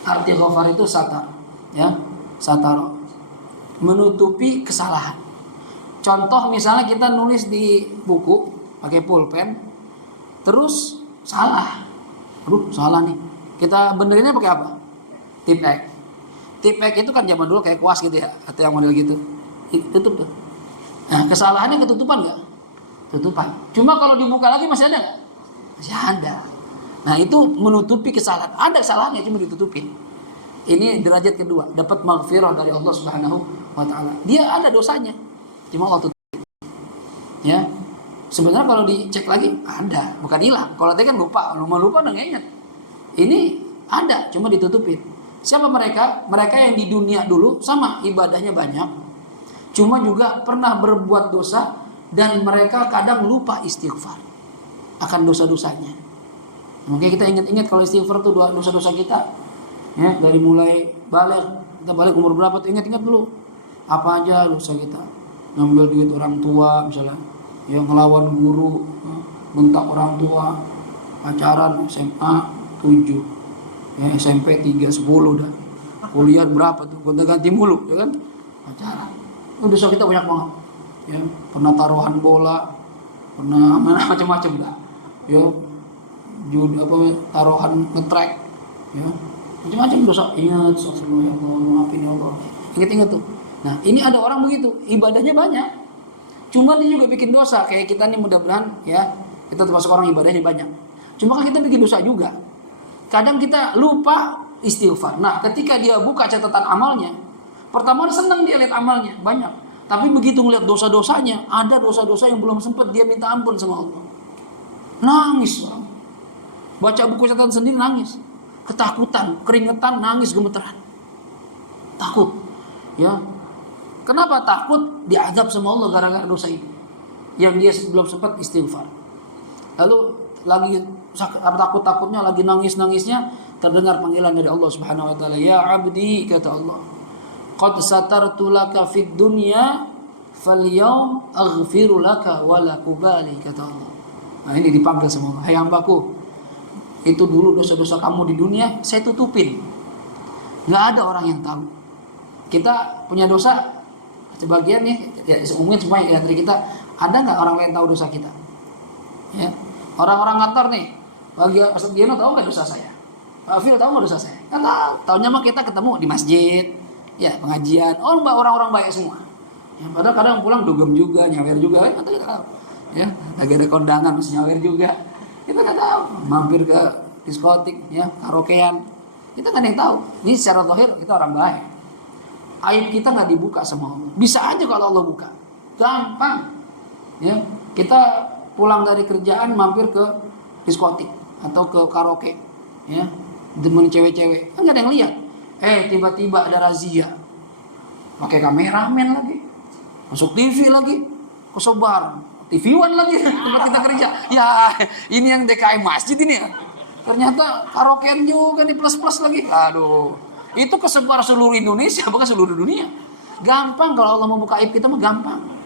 Arti ghafar itu satar, ya, satar, menutupi kesalahan. Contoh misalnya kita nulis di buku pakai pulpen, terus salah, salah nih. Kita benerinnya pakai apa? Tip X. Tip X itu kan zaman dulu kayak kuas gitu ya, atau yang model gitu. Tutup tuh. Nah, kesalahannya ketutupan nggak? Tutupan. Cuma kalau dibuka lagi masih ada nggak? Masih ada. Nah itu menutupi kesalahan. Ada kesalahannya cuma ditutupin. Ini derajat kedua, dapat maghfirah dari Allah Subhanahu wa Ta'ala. Dia ada dosanya, cuma Allah tutup. Ya. Sebenarnya kalau dicek lagi ada, bukan hilang. Kalau tadi kan lupa udah nggak ingat. Ini ada, cuma ditutupin. Siapa mereka? Mereka yang di dunia dulu sama ibadahnya banyak, cuma juga pernah berbuat dosa dan mereka kadang lupa istighfar akan dosa-dosanya. Makanya kita ingat-ingat kalau istighfar itu dosa-dosa kita. Ya, dari mulai kita balik umur berapa tuh ingat-ingat dulu. Apa aja dosa kita? Ngambil duit orang tua misalnya, ya ngelawan guru, bentak orang tua, pacaran SMA 7, ya SMP 3, 10 dah. Kuliah berapa tuh? Gonta-ganti mulu, ya kan? Pacaran. Itu dosa kita banyak banget. Ya, pernah taruhan bola, pernah macam-macam dah. Ya, taruhan ngetrek, ya, macam-macam dosa. Ingat, astagfirullah ya Allah, maafin ya Allah. Ingat-ingat tuh. Nah, ini ada orang begitu, ibadahnya banyak, cuma dia juga bikin dosa. Kayak kita nih mudah-mudahan ya, kita termasuk orang ibadahnya banyak. Cuma kan kita bikin dosa juga. Kadang kita lupa istighfar. Nah, ketika dia buka catatan amalnya, pertama senang dia lihat amalnya banyak. Tapi begitu ngeliat dosa-dosanya, ada dosa-dosa yang belum sempat dia minta ampun sama Allah. Nangis. Baca buku catatan sendiri nangis. Ketakutan, keringetan, nangis, gemeteran. Takut. Ya. Kenapa takut? Diazab sama Allah gara-gara dosa itu. Yang dia belum sempat istighfar. Lalu lagi takut-takutnya, lagi nangis-nangisnya, terdengar panggilan dari Allah Subhanahu wa Ta'ala. Ya abdi, kata Allah, qad satartu laka fid dunya falyawm aghfiru laka wala kubali, kata Allah. Nah ini dipanggil sama Allah. Hai hambaku, itu dulu dosa-dosa kamu di dunia saya tutupin. Nggak ada orang yang tahu. Kita punya dosa, sebagian nih, ya, umumnya semua yang dari kita, ada nggak orang lain tahu dosa kita? Ya. Orang-orang ngantor nih, bagi Ustaz Gino tahu nggak dosa saya? Phil tahu nggak dosa saya? Nggak tahu. Tahunya mah kita ketemu di masjid, ya pengajian. Oh, orang-orang baik semua. Ya, padahal kadang pulang dugem juga, nyawer juga, kan kita tahu. Ya, lagi ada kondangan mesti nyawer juga. Kita nggak tahu. Mampir ke diskotik, ya, karaokean. Kita nggak ada yang tahu. Ini secara zahir kita orang baik. Aib kita nggak dibuka sama Allah. Bisa aja kalau Allah buka. Gampang. Ya, kita pulang dari kerjaan mampir ke diskotik atau ke karaoke, ya, demen cewek-cewek, kan nggak ada yang lihat. Tiba-tiba ada razia, pakai kameramen lagi, masuk TV lagi, kesebar TV One lagi tempat kita kerja. Ya, ini yang DKI masjid ini ya. Ternyata karaokean juga nih plus-plus lagi. Aduh, itu kesebar seluruh Indonesia, bahkan seluruh dunia. Gampang kalau Allah membuka aib kita mah gampang.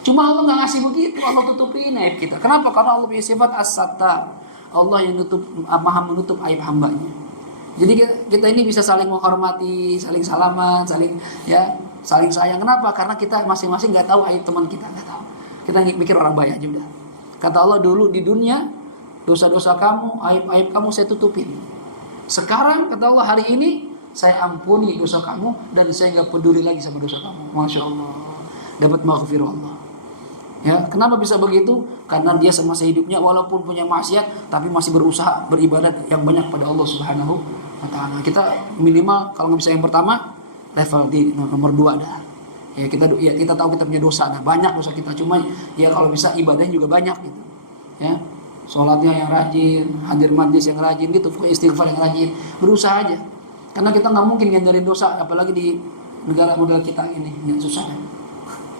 Cuma Allah nggak ngasih begitu, Allah tutupin aib kita. Kenapa? Karena Allah punya sifat as-sattar. Allah yang maha menutup aib hambanya. Jadi kita ini bisa saling menghormati, saling salaman, saling sayang. Kenapa? Karena kita masing-masing nggak tahu aib teman kita, nggak tahu. Kita pikir orang baik aja udah. Kata Allah dulu di dunia, dosa-dosa kamu, aib-aib kamu saya tutupin. Sekarang kata Allah hari ini saya ampuni dosa kamu dan saya nggak peduli lagi sama dosa kamu. Masya Allah, dapat maghfirah Allah. Ya, kenapa bisa begitu? Karena dia semasa hidupnya walaupun punya maksiat tapi masih berusaha beribadat yang banyak pada Allah Subhanahu wa taala. Kita minimal kalau nggak bisa yang pertama, level di nomor 2 dah. Ya kita tahu kita punya dosa. Nah, banyak dosa kita, cuma ya kalau bisa ibadahnya juga banyak gitu. Ya. Salatnya yang rajin, hadir majlis yang rajin gitu, istighfar yang rajin, berusaha aja. Karena kita nggak mungkin ngindarin dosa apalagi di negara model kita ini yang susah.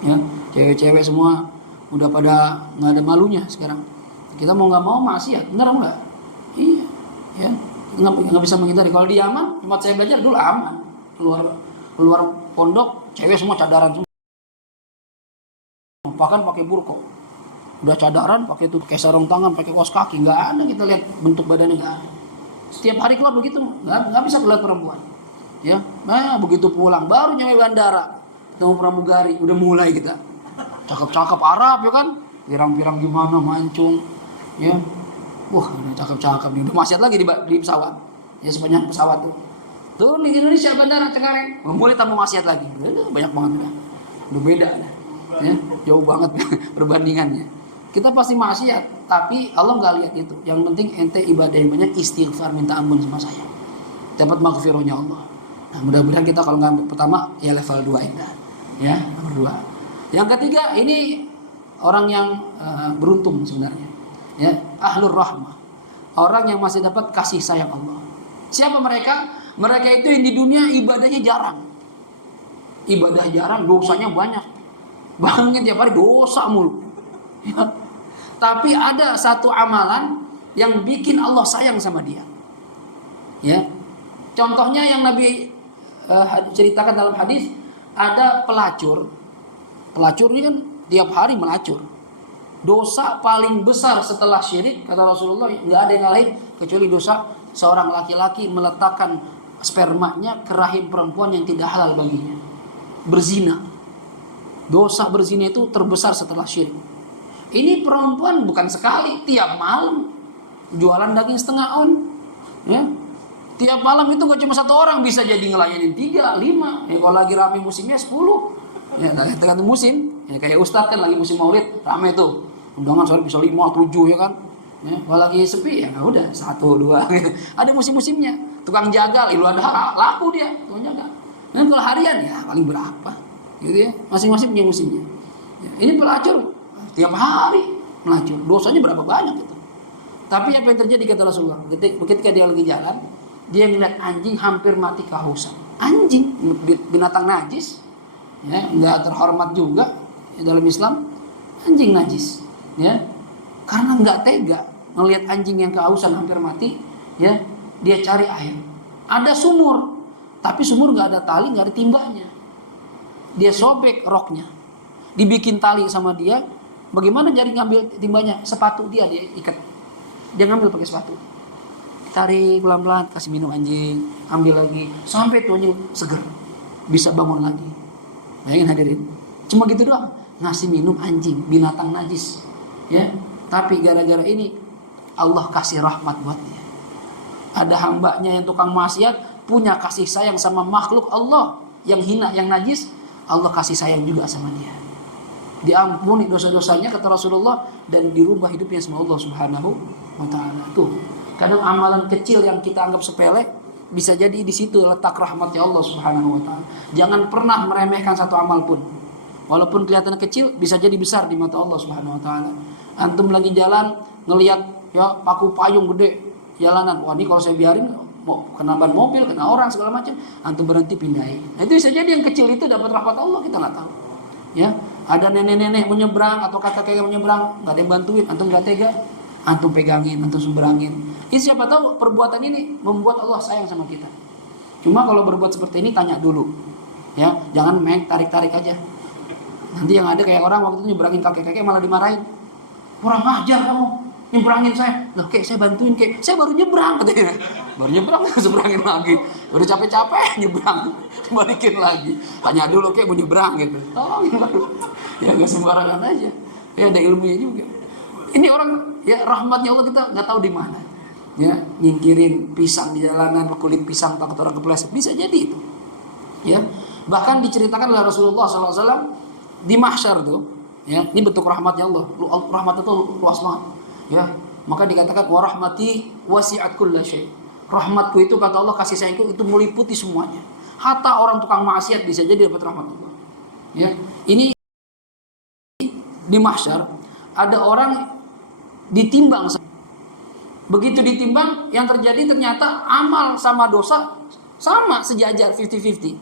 Ya, cewek-cewek semua udah pada nggak ada malunya sekarang. Kita mau nggak mau maksiat, benar nggak? Iya, ya nggak bisa menghindari. Kalau di Yaman, tempat saya belajar dulu aman. Keluar pondok, cewek semua cadaran semua, bahkan pakai burqa. Udah cadaran, pakai sarung tangan, pakai kaos kaki, nggak ada kita lihat bentuk badannya nggak ada. Setiap hari keluar begitu, nggak bisa kelihatan perempuan. Ya, nah begitu pulang baru nyampe bandara, ketemu pramugari, udah mulai kita. Cakep-cakep Arab ya kan, pirang-pirang gimana mancung, ya, wah ini cakep-cakep nih, udah maksiat lagi di pesawat, ya sepanjang pesawat tuh, turun di Indonesia bandara Cengkareng, mulai tambah maksiat lagi, banyak banget udah beda, ya, jauh banget perbandingannya. Kita pasti maksiat, tapi Allah nggak lihat itu. Yang penting ente ibadah yang banyak, istighfar, minta ampun sama saya, dapat maghfirahnya Allah. Nah mudah-mudahan kita kalau nggak pertama ya level 2 indah, ya nomor 2. Yang ketiga ini orang yang beruntung sebenarnya, ya, ahlur rahmah, orang yang masih dapat kasih sayang Allah. Siapa mereka? Mereka itu yang di dunia ibadahnya jarang, dosanya banyak, bahkan tiap hari dosa mulu. Ya. Tapi ada satu amalan yang bikin Allah sayang sama dia. Ya, contohnya yang Nabi ceritakan dalam hadis, ada pelacur. Pelacur ini kan tiap hari melacur. Dosa paling besar setelah syirik, kata Rasulullah, nggak ada yang lain kecuali dosa seorang laki-laki meletakkan spermanya ke rahim perempuan yang tidak halal baginya. Berzina. Dosa berzina itu terbesar setelah syirik. Ini perempuan bukan sekali, tiap malam jualan daging setengah on. Ya. Tiap malam itu gak cuma satu orang, bisa jadi ngelayanin 3, 5. Ya, kalau lagi rame musimnya 10. Ya, tergantung musim. Ya, kayak Ustadz kan lagi musim Maulid, rame tuh. Undangan sore bisa 5, 7 ya kan. Ya, kalau lagi sepi ya nggak udah 1, 2. Ada musim-musimnya. Tukang jagal, Idul Adha laku dia, tukang jagal. Dan kalau harian ya paling berapa? Gitu ya. Masing-masing punya musimnya. Ya, ini pelacur tiap hari melacur. Dosanya berapa banyak itu. Tapi apa yang terjadi kata Rasulullah? Ketika dia lagi jalan, dia melihat anjing hampir mati kehausan. Anjing, binatang najis. Ya, nggak terhormat juga ya, dalam Islam, anjing najis, ya, karena nggak tega melihat anjing yang kehausan hampir mati, ya, dia cari air. Ada sumur, tapi sumur nggak ada tali, nggak ada timbanya. Dia sobek roknya, dibikin tali sama dia. Bagaimana jadi ngambil timbanya? Sepatu dia ikat, dia ngambil pakai sepatu. tarik pelan-pelan, kasih minum anjing, ambil lagi, sampai tuh anjing seger, bisa bangun lagi. Bayangin hadirin, cuma gitu doang, ngasih minum anjing, binatang najis, ya. Tapi gara-gara ini Allah kasih rahmat buat dia. Ada hambanya yang tukang maksiat, punya kasih sayang sama makhluk Allah yang hina, yang najis, Allah kasih sayang juga sama dia. Diampuni dosa-dosanya kata Rasulullah, dan dirubah hidupnya sama Allah Subhanahu wa taala. Tuh, kadang amalan kecil yang kita anggap sepele bisa jadi di situ letak rahmatnya Allah Subhanahu wa taala. Jangan pernah meremehkan satu amal pun. Walaupun kelihatan kecil, bisa jadi besar di mata Allah Subhanahu wa taala. Antum lagi jalan ngelihat ya paku payung gede jalanan, wah ini kalau saya biarin mau kena ban mobil, kena orang segala macam, antum berhenti pindahin. Nah, itu bisa jadi yang kecil itu dapat rahmat Allah, kita nggak tahu. Ya, ada nenek-nenek menyeberang atau kakek-kakek menyeberang, nggak ada yang bantuin, antum nggak tega, antum pegangin, antum seberangin. Ini siapa tahu perbuatan ini membuat Allah sayang sama kita. Cuma kalau berbuat seperti ini tanya dulu, ya, jangan main tarik-tarik aja. Nanti yang ada kayak orang waktu itu nyeberangin kakek-kakek malah dimarahin, kurang ajar kamu. Nyebrangin saya, loh kek saya bantuin kek, saya baru nyebrang katanya, baru nyebrang seberangin lagi, baru capek-capek nyebrang, balikin lagi, tanya dulu kek mau nyebrang gitu, tolongin baru, ya nggak sembarangan aja, ya ada ilmunya juga. Ini orang ya rahmatnya Allah kita nggak tahu di mana, ya nyingkirin pisang di jalanan, kulit pisang takut orang kepleset, bisa jadi itu, ya bahkan diceritakan oleh Rasulullah SAW di mahsyar tuh, ya ini bentuk rahmatnya Allah, rahmat itu luas banget. Ya, maka dikatakan wa rahmati wasi'at kulla syai. Rahmatku itu kata Allah, kasih sayangku itu meliputi semuanya. Hatta orang tukang maksiat bisa jadi dapat rahmat Allah. Ya, ini di mahsyar ada orang ditimbang. Begitu ditimbang, yang terjadi ternyata amal sama dosa sama sejajar 50-50.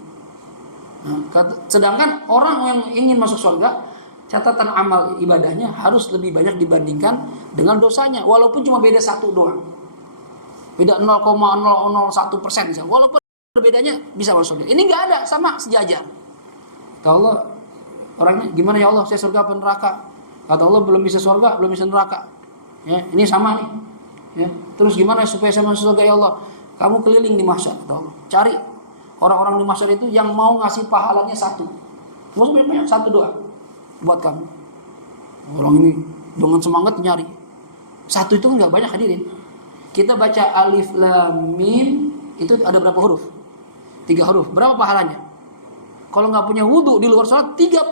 Nah, sedangkan orang yang ingin masuk surga, catatan amal ibadahnya harus lebih banyak dibandingkan dengan dosanya, walaupun cuma beda satu doang, beda 0,001%, walaupun bedanya bisa masuk surga. Ini nggak ada, sama sejajar. Kata Allah, orangnya gimana ya Allah, saya surga apa neraka? Kata Allah, belum bisa surga, belum bisa neraka. Ya, ini sama nih. Ya, terus gimana supaya saya masuk surga ya Allah? Kamu keliling di mahsyar, kata Allah, cari orang-orang di mahsyar itu yang mau ngasih pahalanya satu, nggak usah banyak, satu doang buat kamu. Orang ini dengan semangat nyari. Satu itu nggak banyak hadirin. Kita baca alif lam mim itu ada berapa huruf? 3 huruf. Berapa pahalanya? Kalau nggak punya wudu di luar sholat 30.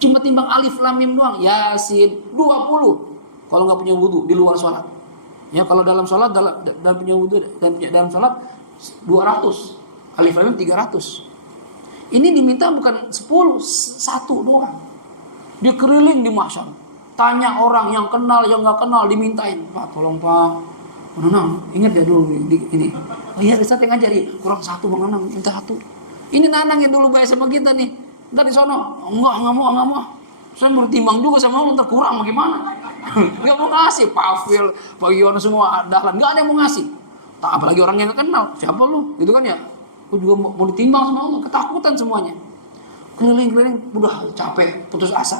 Cuma timbang alif lam mim doang. Yasin 20. Kalau nggak punya wudu di luar sholat. Ya kalau dalam sholat dalam punya wudu dan dalam sholat 200. Alif lam mim 300. Ini diminta bukan 10, 1 doang. Dia keliling di mahsyar, tanya orang yang kenal, yang nggak kenal, dimintain, Pak tolong Pak, Nanang, ingat ya dulu ini. Oh iya bisa ngajari, kurang 1 Bang Nanang, minta 1. Ini Nanang yang dulu bayar sama kita nih, ntar di sono, nggak mau. Saya bertimbang juga sama Allah, ntar kurang bagaimana? Nggak mau ngasih, Pavil, Pak Yono semua dahlan, nggak ada yang mau ngasih. Tak apalagi orang yang nggak kenal, siapa lu? Gitu kan ya. Aku juga mau ditimbang sama Allah, ketakutan semuanya. Keliling-keliling, udah capek, putus asa.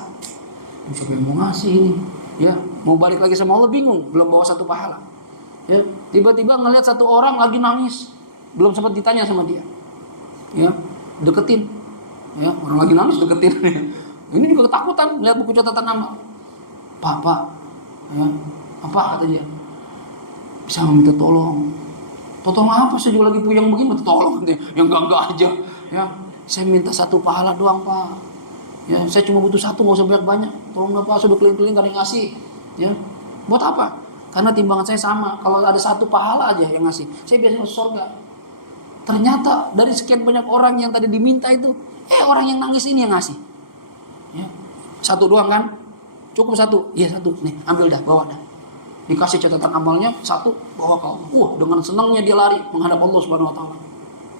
Siapa yang mau ngasih ini? Ya, mau balik lagi sama Allah bingung, belum bawa 1 pahala. Ya, tiba-tiba ngelihat 1 orang lagi nangis, belum sempat ditanya sama dia. Ya, deketin. Ya, orang lagi nangis deketin. Ini juga ketakutan lihat buku catatan amal. Pak, ya, apa kata dia? Bisa meminta tolong. Tolong apa, saya juga lagi puyeng begini, tolong dia. Yang enggak aja. Ya, saya minta 1 pahala doang Pak. Ya, saya cuma butuh 1, nggak usah banyak-banyak. Tolong nggak Pak, sudah keliling-keliling gak ada yang ngasih. Ya, buat apa? Karena timbangan saya sama. Kalau ada 1 pahala aja yang ngasih, saya biasanya masuk surga. Ternyata dari sekian banyak orang yang tadi diminta itu, orang yang nangis ini yang ngasih. Ya, 1 doang kan? Cukup 1. Iya 1. Nih, ambil dah, bawa dah. Dikasih catatan amalnya 1, bawa ke Allah. Wah, dengan senangnya dia lari menghadap Allah Subhanahu wa taala.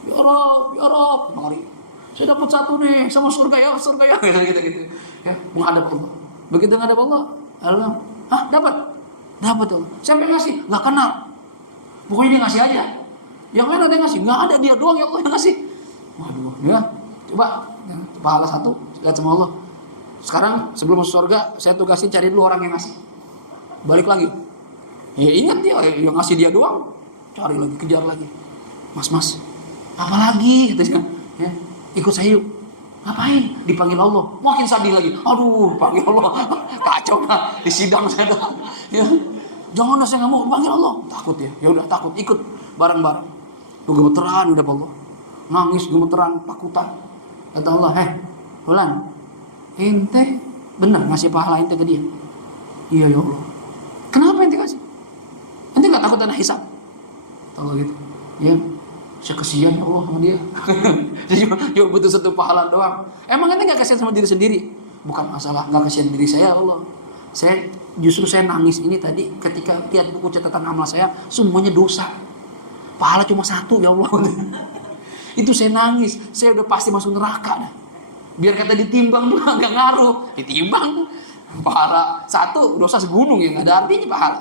Ya Rabb, lari. Saya dapat 1 nih, sama surga ya, gitu. Ya, menghadap Allah. Begitu menghadap Allah, Allah, dapat Allah. Siapa yang ngasih? Enggak kenal. Pokoknya dia ngasih aja. Yang lain ada yang ngasih? Enggak ada, dia doang yang Allah yang ngasih. Waduh, ya. Coba ya, pahala 1, lihat sama Allah. Sekarang sebelum masuk surga, saya tugasin cari dulu orang yang ngasih. Balik lagi. Ya ingat dia yang ngasih dia doang, cari lagi, kejar lagi. Mas, apa lagi? Gitu dia. Ya, ikut saya yuk. Ngapain? Dipanggil Allah. Makin sedih lagi. Aduh, panggil Allah. Kacau dah di sidang saya dah. Ya. Jangan, saya nggak mau dipanggil Allah. Takut ya. Ya udah takut, ikut bareng-bareng. Tuh gemeteran udah Allah. Nangis gemeteran, takutan. Kata Allah, Fulan, ente benar ngasih pahala ente ke dia? Iya ya Allah. Kenapa ente kasih? Ente nggak takut ada hisab? Tahu gitu. Ya, saya kasihan ya Allah sama dia. Saya cuma butuh satu pahala doang. Emang ente nggak kasihan sama diri sendiri? Bukan masalah nggak kasihan diri saya Allah. Justru saya nangis ini tadi ketika lihat buku catatan amal saya semuanya dosa. Pahala cuma satu ya Allah. Itu saya nangis. Saya udah pasti masuk neraka dah. Biar kata ditimbang juga nggak ngaruh. Ditimbang pahala satu dosa segunung ya nggak ada artinya pahala.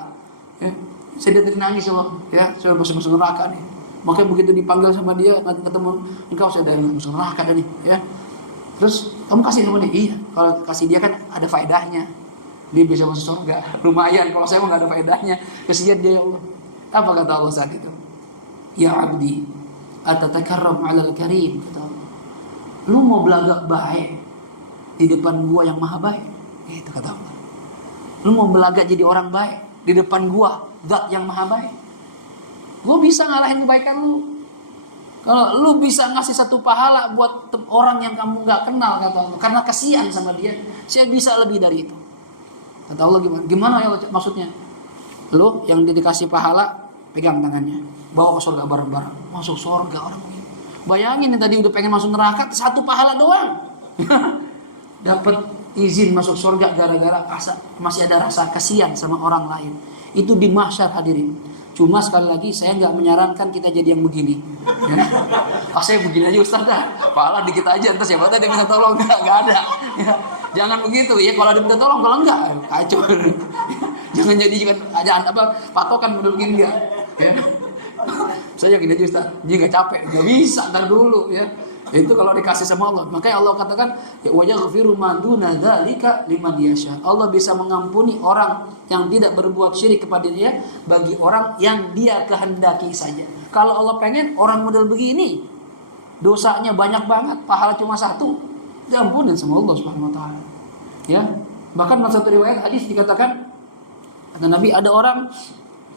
Ya. Saya dari nangis Allah. Ya, saya masuk neraka nih. Makanya begitu dipanggil sama dia ketemu engkau saya dari masuk neraka nih. Ya. Terus kamu kasih sama dia? Iya. Kalau kasih dia kan ada faedahnya. Dia bisa masuk surga. Lumayan. Kalau saya mah nggak ada faedahnya. Kasihan dia ya Allah. Apa kata Allah saat itu? Ya abdi, atatakarram 'alal karim, kata Allah. Lu mau belagak baik di depan gua yang maha baik? Itu kata Allah. Lu mau belagak jadi orang baik di depan gua, zat yang maha baik? Gua bisa ngalahin kebaikan lu. Kalau lu bisa ngasih satu pahala buat orang yang kamu nggak kenal, kata Allah, karena kasihan sama dia, saya bisa lebih dari itu. Kata Allah, gimana ya maksudnya? Lu yang dikasih pahala, pegang tangannya, bawa ke surga bareng-bareng, masuk surga orang ini. Bayangin nih tadi udah pengen masuk neraka, satu pahala doang. Dapat izin masuk surga gara-gara masih ada rasa kasihan sama orang lain. Itu di mahsyar hadirin. Cuma sekali lagi saya nggak menyarankan kita jadi yang begini. Ya. Saya begini aja Ustaz dah. Pahala dikit aja, entar siapa tahu dia minta tolong, nggak ada. Ya. Jangan begitu ya, kalau dia minta tolong, kalau enggak kacau. Jangan jadikan aja patokan bener begini enggak. Ya. Saya gini aja Ustaz, dia nggak capek, nggak bisa, ntar dulu ya. Itu kalau dikasih sama Allah. Makanya Allah katakan, ya wa yaghfiru ma duna dzalika liman yasha. Allah bisa mengampuni orang yang tidak berbuat syirik kepada dia bagi orang yang dia kehendaki saja. Kalau Allah pengen orang model begini, dosanya banyak banget, pahala cuma satu, diampunin sama Allah Subhanahu wa taala. Ya. Bahkan dalam satu riwayat hadis dikatakan, kata Nabi, ada orang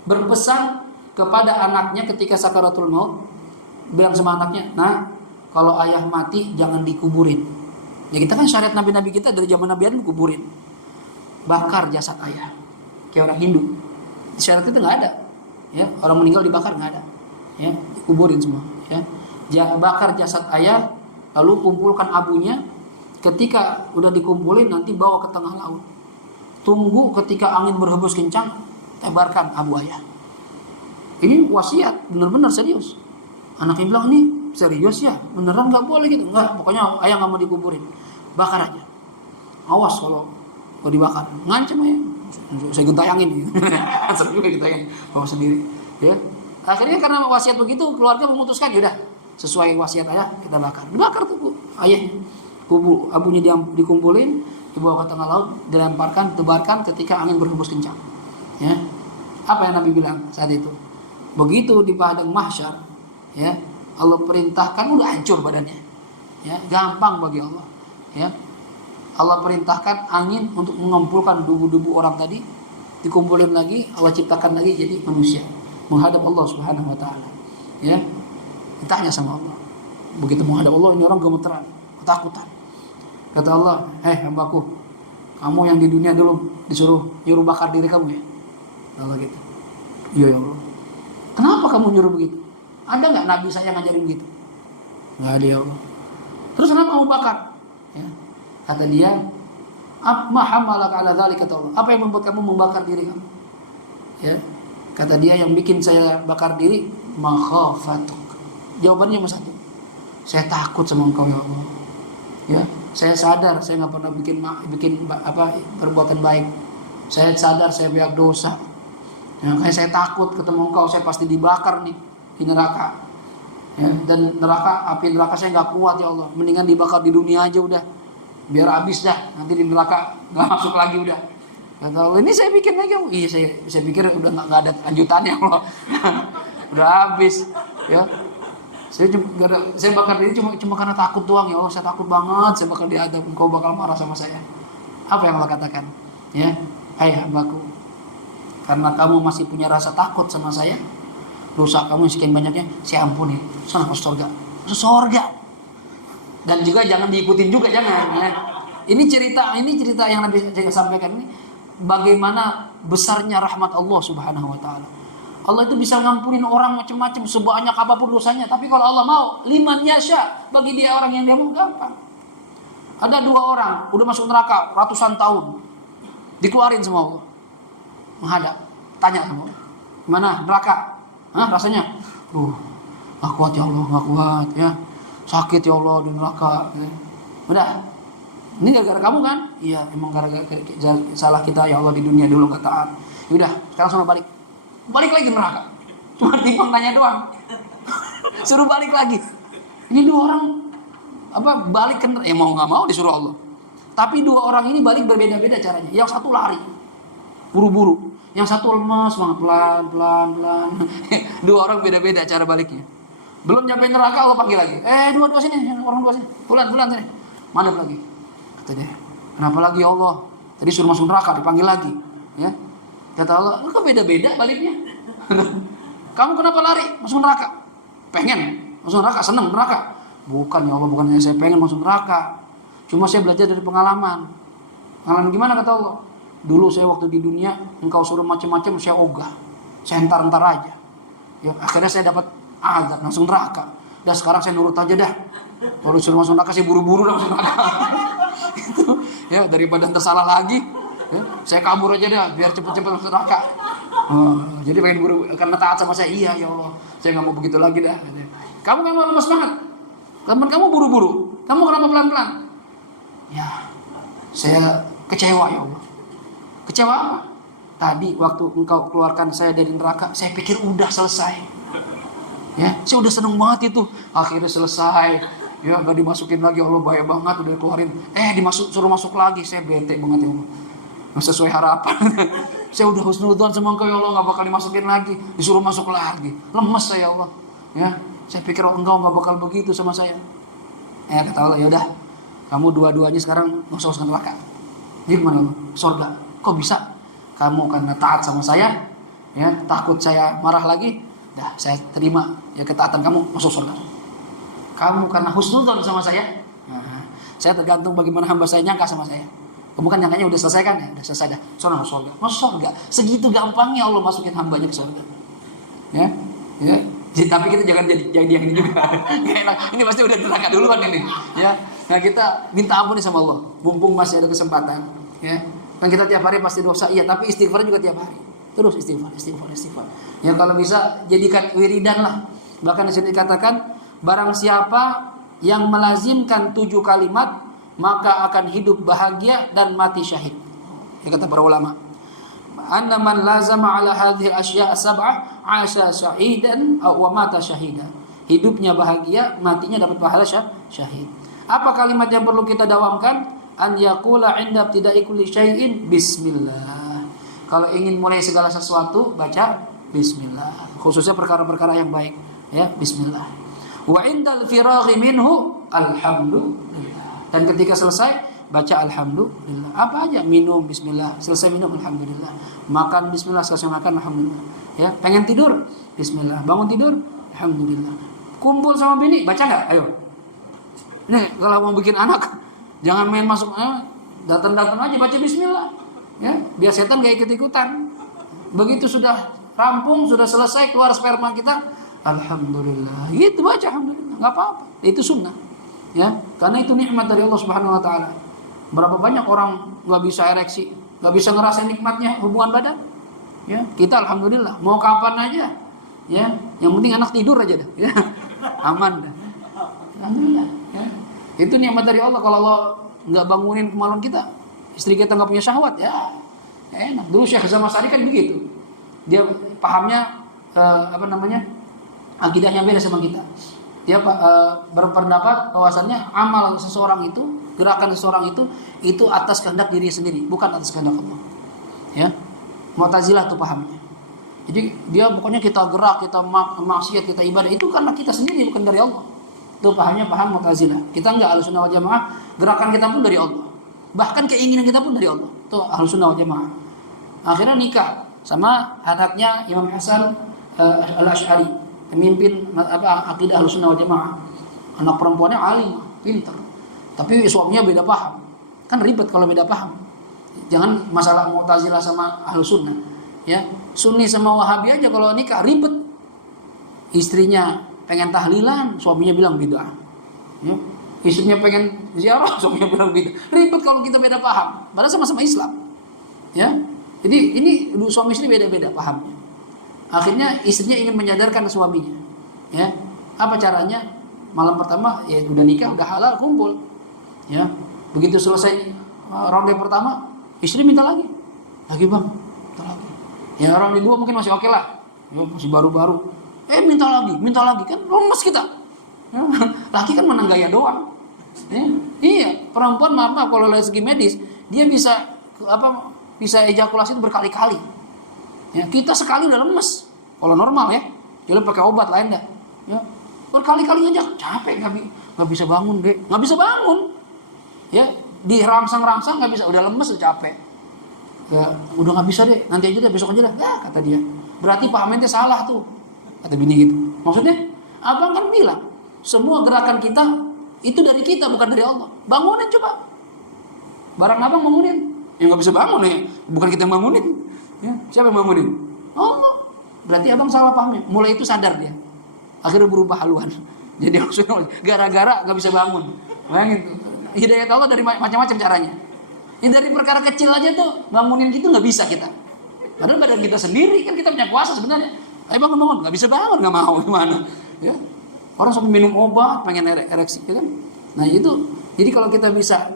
berpesan kepada anaknya ketika sakaratul maut, bilang sama anaknya, "Nah, kalau ayah mati jangan dikuburin." Ya kita kan syariat nabi-nabi kita dari zaman Nabi Adam kuburin. Bakar jasad ayah. Kayak orang Hindu. Syariat itu enggak ada. Ya, orang meninggal dibakar enggak ada. Ya, dikuburin semua, ya. Bakar jasad ayah, lalu kumpulkan abunya. Ketika udah dikumpulin nanti bawa ke tengah laut. Tunggu ketika angin berhembus kencang, tebarkan abu ayah. Ini wasiat, benar-benar serius. Anaknya bilang, "Ini serius ya? Beneran nggak boleh gitu?" "Enggak, pokoknya ayah nggak mau dikuburin. Bakar aja. Awas kalau dibakar." Ngancem aja. Saya gentayangin gitu. Seru juga gentayangin bawa sendiri. Ya. Akhirnya karena wasiat begitu, keluarga memutuskan, yaudah sesuai wasiat ayah kita bakar. Dibakar tuh ayahnya. Abunya dikumpulin, dibawa ke tengah laut, dilemparkan, tebarkan ketika angin berhembus kencang. Ya. Apa yang Nabi bilang saat itu? Begitu di padang mahsyar, ya, Allah perintahkan, udah hancur badannya. Ya, gampang bagi Allah. Ya. Allah perintahkan angin untuk mengumpulkan debu-debu orang tadi, dikumpulin lagi, Allah ciptakan lagi jadi manusia, menghadap Allah Subhanahu wa taala. Ya. Ditanya sama Allah. Begitu menghadap Allah, ini orang gemeteran, ketakutan. Kata Allah, hambaku, kamu yang di dunia dulu disuruh nyuruh bakar diri kamu ya? Allah gitu. Iya ya Allah. Kenapa kamu nyuruh begitu? Ada nggak nabi saya ngajarin begitu? Nggak ada ya Allah. Terus kenapa kamu bakar? Ya. Kata dia, "Ma hamalaka ala dzalika?" Kata Allah. Apa yang membuat kamu membakar diri kamu? Ya. Kata dia, yang bikin saya bakar diri, makhafatuk. Jawabannya cuma satu. Saya takut sama engkau ya Allah. Ya, saya sadar saya nggak pernah bikin perbuatan baik. Saya sadar saya banyak dosa. Ya, kayak saya takut ketemu engkau, saya pasti dibakar nih di neraka. Ya, dan api neraka saya nggak kuat ya Allah. Mendingan dibakar di dunia aja udah, biar habis dah. Nanti di neraka nggak masuk lagi udah. Kata Allah, ini saya bikin lagi. Iya, saya pikir udah nggak ada lanjutannya Allah. Udah habis, ya. Saya bakar diri cuma karena takut doang ya Allah. Saya takut banget, saya bakal diadab. Engkau bakal marah sama saya. Apa yang Allah katakan? Ya, hai hambaku, karena kamu masih punya rasa takut sama saya, dosa kamu sekian banyaknya saya ampuni. Sana masuk surga, masuk surga. Dan juga jangan diikutin juga, jangan. Ya. Ini cerita yang Nabi sampaikan ini. Bagaimana besarnya rahmat Allah Subhanahu wa taala. Allah itu bisa ngampunin orang macam-macam sebanyak apapun dosanya, tapi kalau Allah mau, liman yasha, bagi dia orang yang dia mau gampang. Ada 2 orang udah masuk neraka ratusan tahun. Dikeluarin sama Allah. Menghadap, tanya sama Allah. Gimana neraka? Rasanya? Gak kuat ya Allah, gak kuat ya. Sakit ya Allah di neraka. Ya. Udah. Ini gara-gara kamu kan? Iya, emang gara-gara salah kita ya Allah di dunia dulu gak taat. Yaudah, sekarang sama balik. Balik lagi neraka. Cuma timpang tanya doang. Suruh balik lagi. Ini 2 orang balik ke neraka. Mau gak mau disuruh Allah. Tapi 2 orang ini balik berbeda-beda caranya. Yang satu lari, buru-buru. Yang satu lemas banget, pelan. 2 orang beda-beda cara baliknya. Belum nyampe neraka Allah panggil lagi. Dua sini, orang 2 sini. Bulan sini. Mana lagi? Kata dia, kenapa lagi ya Allah? Tadi suruh masuk neraka, dipanggil lagi. Ya. Kata Allah, lu kok beda-beda baliknya? Kamu kenapa lari masuk neraka? Pengen masuk neraka, seneng neraka? Bukan ya Allah, bukannya saya pengen masuk neraka. Cuma saya belajar dari pengalaman. Pengalaman gimana kata Allah? Dulu saya waktu di dunia, engkau suruh macam-macam, saya ogah. Saya entar-entar aja. Ya, akhirnya saya dapat azab, langsung neraka. Dan sekarang saya nurut aja dah. Baru suruh masuk neraka, saya buru-buru dah masuk neraka. Gitu. Ya, daripada tersalah lagi, ya, saya kabur aja dah, biar cepet-cepet masuk neraka. Jadi pengen buru, karena taat sama saya. Iya ya Allah, saya nggak mau begitu lagi dah. Kamu kan lemas banget. Teman kamu buru-buru. Kamu kenapa pelan-pelan? Ya, saya kecewa ya Allah. Kecewa apa? Tadi waktu engkau keluarkan saya dari neraka, saya pikir udah selesai. Ya, saya udah seneng banget itu. Akhirnya selesai. Ya, gak dimasukin lagi, Allah bahaya banget udah keluarin. Suruh masuk lagi, saya bete banget ya Allah. Nggak sesuai harapan. Saya udah husnudzon sama engkau ya Allah, gak bakal dimasukin lagi. Disuruh masuk lagi. Lemes saya ya Allah. Ya, saya pikir engkau gak bakal begitu sama saya. Kata Allah, ya udah, kamu dua-duanya sekarang masuk neraka. Jadi gimana Allah? Surga. Kok bisa? Kamu karena taat sama saya, ya, takut saya marah lagi. Dah, saya terima ya ketaatan kamu, masuk surga. Kamu karena husnudzon sama saya, saya tergantung bagaimana hamba saya nyangka sama saya. Kamu kan nyangkanya udah selesai kan? Ya, udah selesai dah. Soalnya masuk surga. Masuk surga. Segitu gampangnya Allah masukin hambanya ke surga. Ya. Tapi kita jangan jadi yang ini juga. Gak enak. Ini pasti udah neraka duluan ini. Ya. Nah, kita minta ampun sama Allah. Mumpung masih ada kesempatan. Ya. Kan kita tiap hari pasti dosa. Iya, tapi istighfar juga tiap hari. Terus istighfar. Ya, kalau bisa jadikan wiridan lah. Bahkan di sini dikatakan, barang siapa yang melazimkan 7 kalimat, maka akan hidup bahagia dan mati syahid. Ya, kata para ulama. Anna man lazama ala hadhihi al-asya' as-sab'ah 'asha syahidan wa mata syahidan. Hidupnya bahagia, matinya dapat pahala syahid. Apa kalimat yang perlu kita dawamkan? An yaqula 'inda ibtida'i kulli syai'in bismillah. Kalau ingin mulai segala sesuatu, baca bismillah. Khususnya perkara-perkara yang baik, ya, bismillah. Wa 'indal firaghi minhu alhamdulillah. Dan ketika selesai, baca alhamdulillah. Apa aja, minum bismillah, selesai minum alhamdulillah. Makan bismillah, selesai makan alhamdulillah. Ya, pengen tidur bismillah, bangun tidur alhamdulillah. Kumpul sama bini, baca enggak? Ayo. Nih, kalau mau bikin anak, jangan main masuk, datang-datang aja baca bismillah. Ya, biar setan gak ikut-ikutan. Begitu sudah rampung, sudah selesai keluar sperma kita, alhamdulillah. Gitu baca alhamdulillah, enggak apa-apa. Itu sunnah. Ya, karena itu nikmat dari Allah Subhanahu wa taala. Berapa banyak orang enggak bisa ereksi, enggak bisa ngerasain nikmatnya hubungan badan. Ya, kita alhamdulillah, mau kapan aja. Ya, yang penting anak tidur aja dah, ya. Aman dah. Alhamdulillah, ya. Itu nikmat dari Allah. Kalau Allah enggak bangunin kemaluan kita, istri kita enggak punya syahwat, ya enak. Dulu Syekh Zamasari kan begitu. Dia pahamnya akidahnya beda sama kita. Dia berpendapat bahwasannya amal seseorang itu, gerakan seseorang itu atas kehendak diri sendiri, bukan atas kehendak Allah. Ya, Mu'tazilah tuh pahamnya. Jadi dia pokoknya kita gerak, kita maksiat, kita ibadah itu karena kita sendiri, bukan dari Allah. Itu pahamnya paham Mu'tazilah. Kita enggak Ahlussunnah wal Jamaah, gerakan kita pun dari Allah. Bahkan keinginan kita pun dari Allah. Itu Ahlussunnah wal Jamaah. Akhirnya nikah sama anaknya Imam Hasan Al-Asy'ari, pemimpin akidah Ahlussunnah wal Jamaah. Anak perempuannya alim, pintar. Tapi suaminya beda paham. Kan ribet kalau beda paham. Jangan masalah Mu'tazilah sama Ahlussunnah. Ya, Sunni sama Wahabi aja kalau nikah ribet. Istrinya pengen tahlilan, suaminya bilang bid'ah. Ya. Istrinya pengen ziarah, suaminya bilang bid'ah. Ribet kalau kita beda paham. Padahal sama-sama Islam. Ya. Jadi ini suami istri beda-beda pahamnya. Akhirnya istrinya ingin menyadarkan suaminya. Ya. Apa caranya? Malam pertama ya udah nikah, udah halal, kumpul. Ya. Begitu selesai ronde pertama, istri minta lagi. Lagi bang, minta lagi. Ya orang di dua mungkin masih oke lah, ya, masih baru-baru. Minta lagi kan lemes kita. Ya, laki kan menang gaya doang. Ya, iya, perempuan maaf kalau dari segi medis dia bisa ejakulasi itu berkali-kali. Ya, kita sekali udah lemes. Kalau normal ya, jadi pakai obat lain dah. Ya, berkali-kali aja capek nggak bisa bangun deh, nggak bisa bangun. Ya, dirangsang-rangsang nggak bisa, udah lemes, udah capek. Ya, udah nggak bisa deh, nanti aja deh, besok aja deh. Ya, kata dia. Berarti pahamannya salah tuh, kata bini gitu. Maksudnya, abang kan bilang semua gerakan kita itu dari kita, bukan dari Allah. Bangunin coba. Barang abang bangunin, ya nggak bisa bangun ya, bukan kita yang bangunin. Ya, siapa yang bangunin? Allah. Berarti abang salah pahamnya. Mulai itu sadar dia. Akhirnya berubah haluan. Jadi maksudnya gara-gara nggak bisa bangun. Bayangin, hidayat Allah dari macam-macam caranya. Ini dari perkara kecil aja tuh bangunin gitu nggak bisa kita. Padahal badan kita sendiri kan kita punya kuasa sebenarnya. Ayo bangun, nggak bisa bangun, nggak mau gimana? Ya, orang sampai minum obat pengen ereksi, ya kan? Nah itu, jadi kalau kita bisa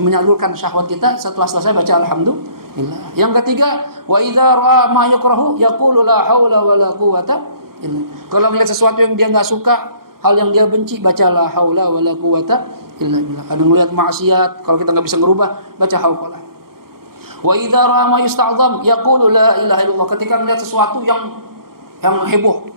menyalurkan syahwat kita setelah selesai baca alhamdulillah. Yang ketiga, wa idza ra'a ma yakrahu yaqulu la haula wala quwata illa. Kalau melihat sesuatu yang dia nggak suka, hal yang dia benci, baca la haula wala quwata illa billah. Ada ngelihat maksiat, kalau kita nggak bisa ngerubah, baca hauqalah. Wa idza ra'a ma yusta'zam yaqulu la ilaha illallah. Ketika melihat sesuatu yang heboh,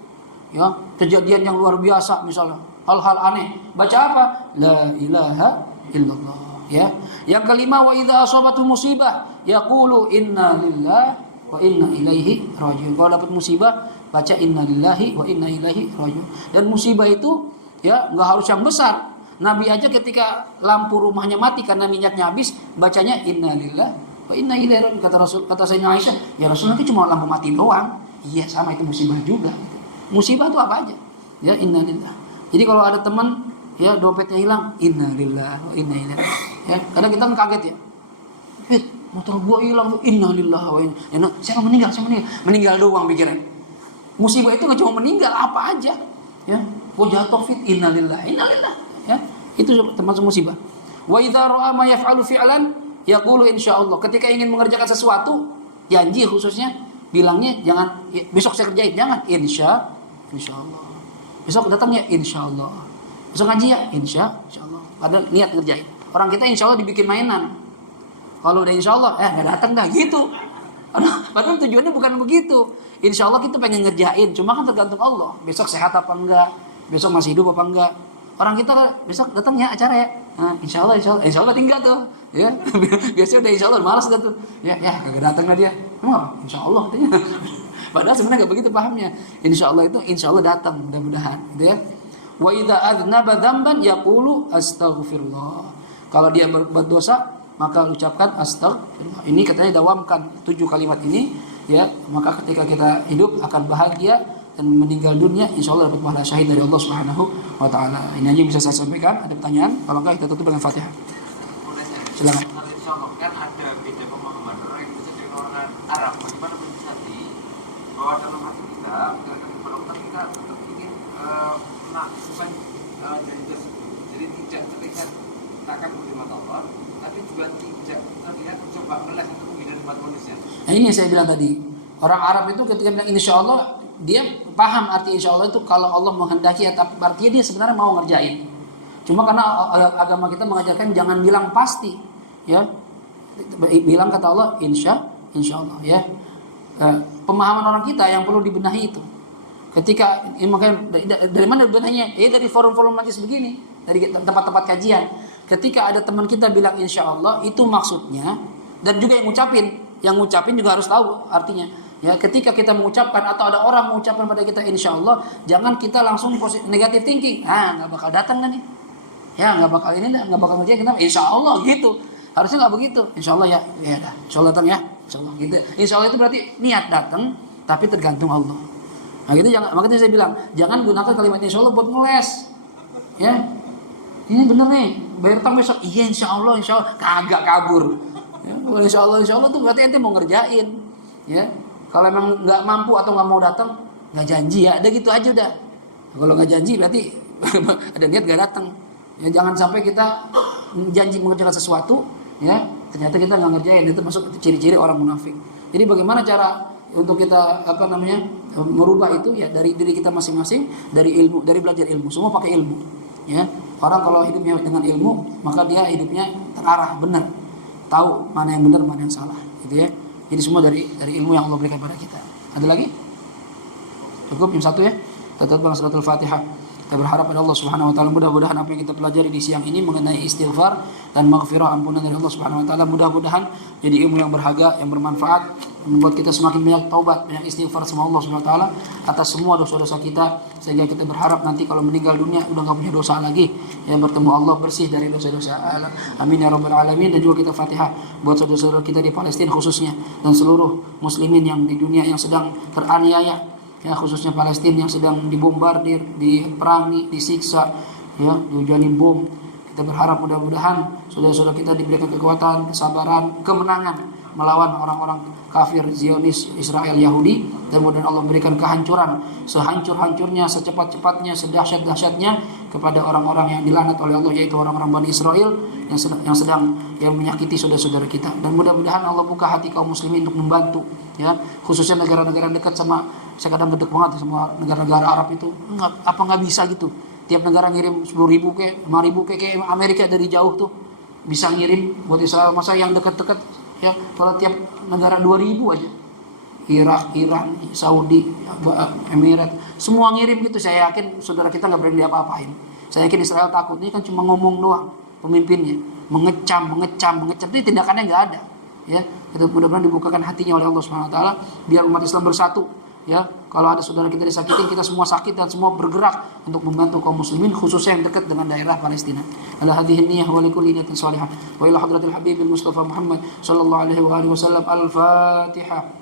ya, kejadian yang luar biasa misalnya, hal-hal aneh, baca apa? La ilaha illallah, ya. Yang kelima, wa idza asabatu musibah yaqulu inna lillahi wa inna ilaihi raji'un. Kalau dapat musibah, baca inna lillahi wa inna ilaihi raji'un. Dan musibah itu ya enggak harus yang besar. Nabi aja ketika lampu rumahnya mati karena minyaknya habis, bacanya innalillahi wa inna ilaihi raji'un. Kata Sayyidina Aisyah, ya Rasul nanti cuma lampu mati doang. Iya, sama itu musibah juga. Musibah itu apa aja? Ya innalillahi. Jadi kalau ada teman ya dompetnya hilang, innalillahi wa inna ilaihi. Ya, kadang kita kaget ya. Motor gua hilang, innalillahi wa inna. Ya, siapa meninggal? Meninggal doang pikiran. Musibah itu enggak cuma meninggal, apa aja. Ya, gua jatuh innalillahi. Ya, itu termasuk musibah. Wa idza ra'a ma yaf'alu fi'lan yaqulu insyaallah. Ketika ingin mengerjakan sesuatu, janji khususnya bilangnya jangan besok saya kerjain, jangan insyaallah. Besok datangnya insyaallah. Besok ngaji ya insyaallah. Padahal niat ngerjain. Orang kita insyaallah dibikin mainan. Kalau udah insyaallah enggak datang dah gitu. Padahal tujuannya bukan begitu. Insyaallah kita pengen ngerjain, cuma kan tergantung Allah. Besok sehat apa enggak? Besok masih hidup apa enggak? Orang kita besok datang ya acara ya, insyaallah tinggal tuh, ya biasanya udah insyaallah malas dah tuh, ya kagak datang lah dia, emang insyaallah katanya, padahal sebenarnya nggak begitu pahamnya, insyaallah itu insyaallah datang mudah-mudahan, gitu ya. Wa idza adznaba dzamban yaqulu astaghfirullah. Kalau dia berbuat dosa maka ucapkan astaghfirullah. Ini katanya dawamkan 7 kalimat ini, ya maka ketika kita hidup akan bahagia. Dan meninggal dunia insyaallah dapat pahala syahid dari Allah Subhanahu wa taala. Ini aja yang bisa saya sampaikan. Ada pertanyaan? Kalau enggak kita tutup dengan Fatihah. Silakan. Kan ada beda pemahaman orang Indonesia dengan orang Arab. Bagaimana menyiasati bahwa dalam hati kita, gerakan kepada kita tetap ingin melakukan dari tersebut. Jadi tidak terlihat takkan di mata Allah, tapi juga tidak terlihat coba meles untuk menghindari mata manusia. Nah ini yang saya bilang tadi. Orang Arab itu ketika bilang insyaallah, dia paham arti insyaallah itu kalau Allah menghendaki ya, tapi artinya dia sebenarnya mau ngerjain. Cuma karena agama kita mengajarkan jangan bilang pasti, ya. Bilang kata Allah insya Allah ya. Pemahaman orang kita yang perlu dibenahi itu. Ketika makanya dari mana dibenahinya? Ya dari forum-forum majlis begini, dari tempat-tempat kajian. Ketika ada teman kita bilang insya Allah, itu maksudnya, dan juga yang ngucapin juga harus tahu artinya. Ya, ketika kita mengucapkan atau ada orang mengucapkan pada kita insya Allah, jangan kita langsung negatif thinking. Nggak bakal datang nih. Ya, nggak bakal ngerjain kita. Insya Allah gitu. Harusnya nggak begitu. Insya Allah ya dah. Insya Allah datang ya. Insya Allah gitu. Insya Allah itu berarti niat datang, tapi tergantung Allah. Nah gitu makanya saya bilang jangan gunakan kalimat insya Allah buat ngeles. Ya, ini bener nih. Bayar utang besok. Iya insya Allah kagak kabur. Ya, insya Allah tuh berarti ente mau ngerjain. Ya, kalau emang nggak mampu atau nggak mau datang, nggak janji ya. Ada gitu aja udah. Kalau nggak janji berarti ada niat nggak datang. Ya jangan sampai kita janji mengerjakan sesuatu, ya ternyata kita nggak ngerjain. Itu masuk ciri-ciri orang munafik. Jadi bagaimana cara untuk kita merubah itu ya dari diri kita masing-masing, dari belajar ilmu. Semua pakai ilmu. Ya orang kalau hidupnya dengan ilmu maka dia hidupnya terarah benar, tahu mana yang benar mana yang salah, gitu ya. Jadi semua dari ilmu yang Allah berikan pada kita. Ada lagi? Cukup yang satu ya. Kita tutup suratul Fatihah. Kita berharap pada Allah Subhanahu wa taala mudah-mudahan apa yang kita pelajari di siang ini mengenai istighfar dan maghfirah ampunan dari Allah Subhanahu wa taala mudah-mudahan jadi ilmu yang berharga, yang bermanfaat, membuat kita semakin banyak taubat, banyak istighfar sama Allah Subhanahu wa taala atas semua dosa-dosa kita, sehingga kita berharap nanti kalau meninggal dunia udah enggak punya dosa lagi, yang bertemu Allah bersih dari dosa-dosa. Amin ya rabbal alamin. Dan juga kita Fatihah buat saudara-saudara kita di Palestina khususnya dan seluruh muslimin yang di dunia yang sedang teraniaya, ya khususnya Palestina yang sedang dibombardir, diperangi, disiksa, ya dihujani bom. Kita berharap mudah-mudahan saudara-saudara kita diberikan kekuatan, kesabaran, kemenangan melawan orang-orang kafir Zionis, Israel, Yahudi, dan mudah-mudahan Allah memberikan kehancuran sehancur-hancurnya, secepat-cepatnya, sedahsyat-dahsyatnya kepada orang-orang yang dilaknat oleh Allah, yaitu orang-orang Bani Israel yang sedang menyakiti saudara-saudara kita. Dan mudah-mudahan Allah buka hati kaum muslimin untuk membantu, ya khususnya negara-negara dekat sama. Saya kadang gedek banget sama negara-negara Arab itu. Nggak bisa gitu. Tiap negara ngirim 10.000 ke 5.000 ke Amerika dari jauh tuh bisa ngirim buat Israel. Masa yang dekat-dekat ya kalau tiap negara 2.000 aja. Irak, Iran, Saudi, Emirat, semua ngirim gitu. Saya yakin saudara kita nggak berani apa-apain. Saya yakin Israel takut. Ini kan cuma ngomong doang pemimpinnya, mengecam. Ini tindakannya nggak ada. Ya, kita mudah-mudahan dibukakan hatinya oleh Allah Subhanahu wa taala biar umat Islam bersatu. Ya, kalau ada saudara kita disakitin, kita semua sakit dan semua bergerak untuk membantu kaum muslimin khususnya yang dekat dengan daerah Palestina. Ala hadhihi niyyah wa likulli niyatin salihah. Wa ila hadratil habibil Mustafa Muhammad sallallahu alaihi wa alihi wasallam. Al-Fatihah.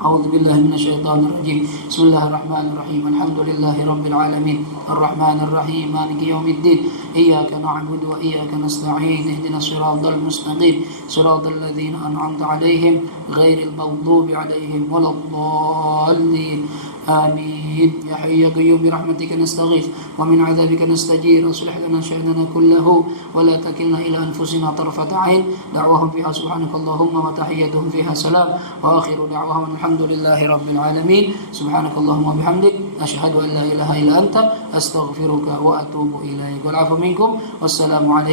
أعوذ بالله من الشيطان الرجيم بسم الله الرحمن الرحيم الحمد لله رب العالمين الرحمن الرحيم مالك يوم الدين إياك نعبد وإياك نستعين اهدنا الصراط المستقيم صراط الذين أنعمت عليهم غير المغضوب عليهم ولا الضالين آمين يا حي يا قيوم برحمتك نستغيث ومن عذابك نستجير أصلح لنا شأننا كله ولا تكلنا إلى أنفسنا طرفة عين دعواهم فيها سبحانك اللهم وتحيتهم فيها سلام وآخر دعواهم الحمد لله رب العالمين سبحانك اللهم وبحمدك أشهد أن لا إله إلا أنت أستغفرك وأتوب إليك والعفو منكم والسلام عليكم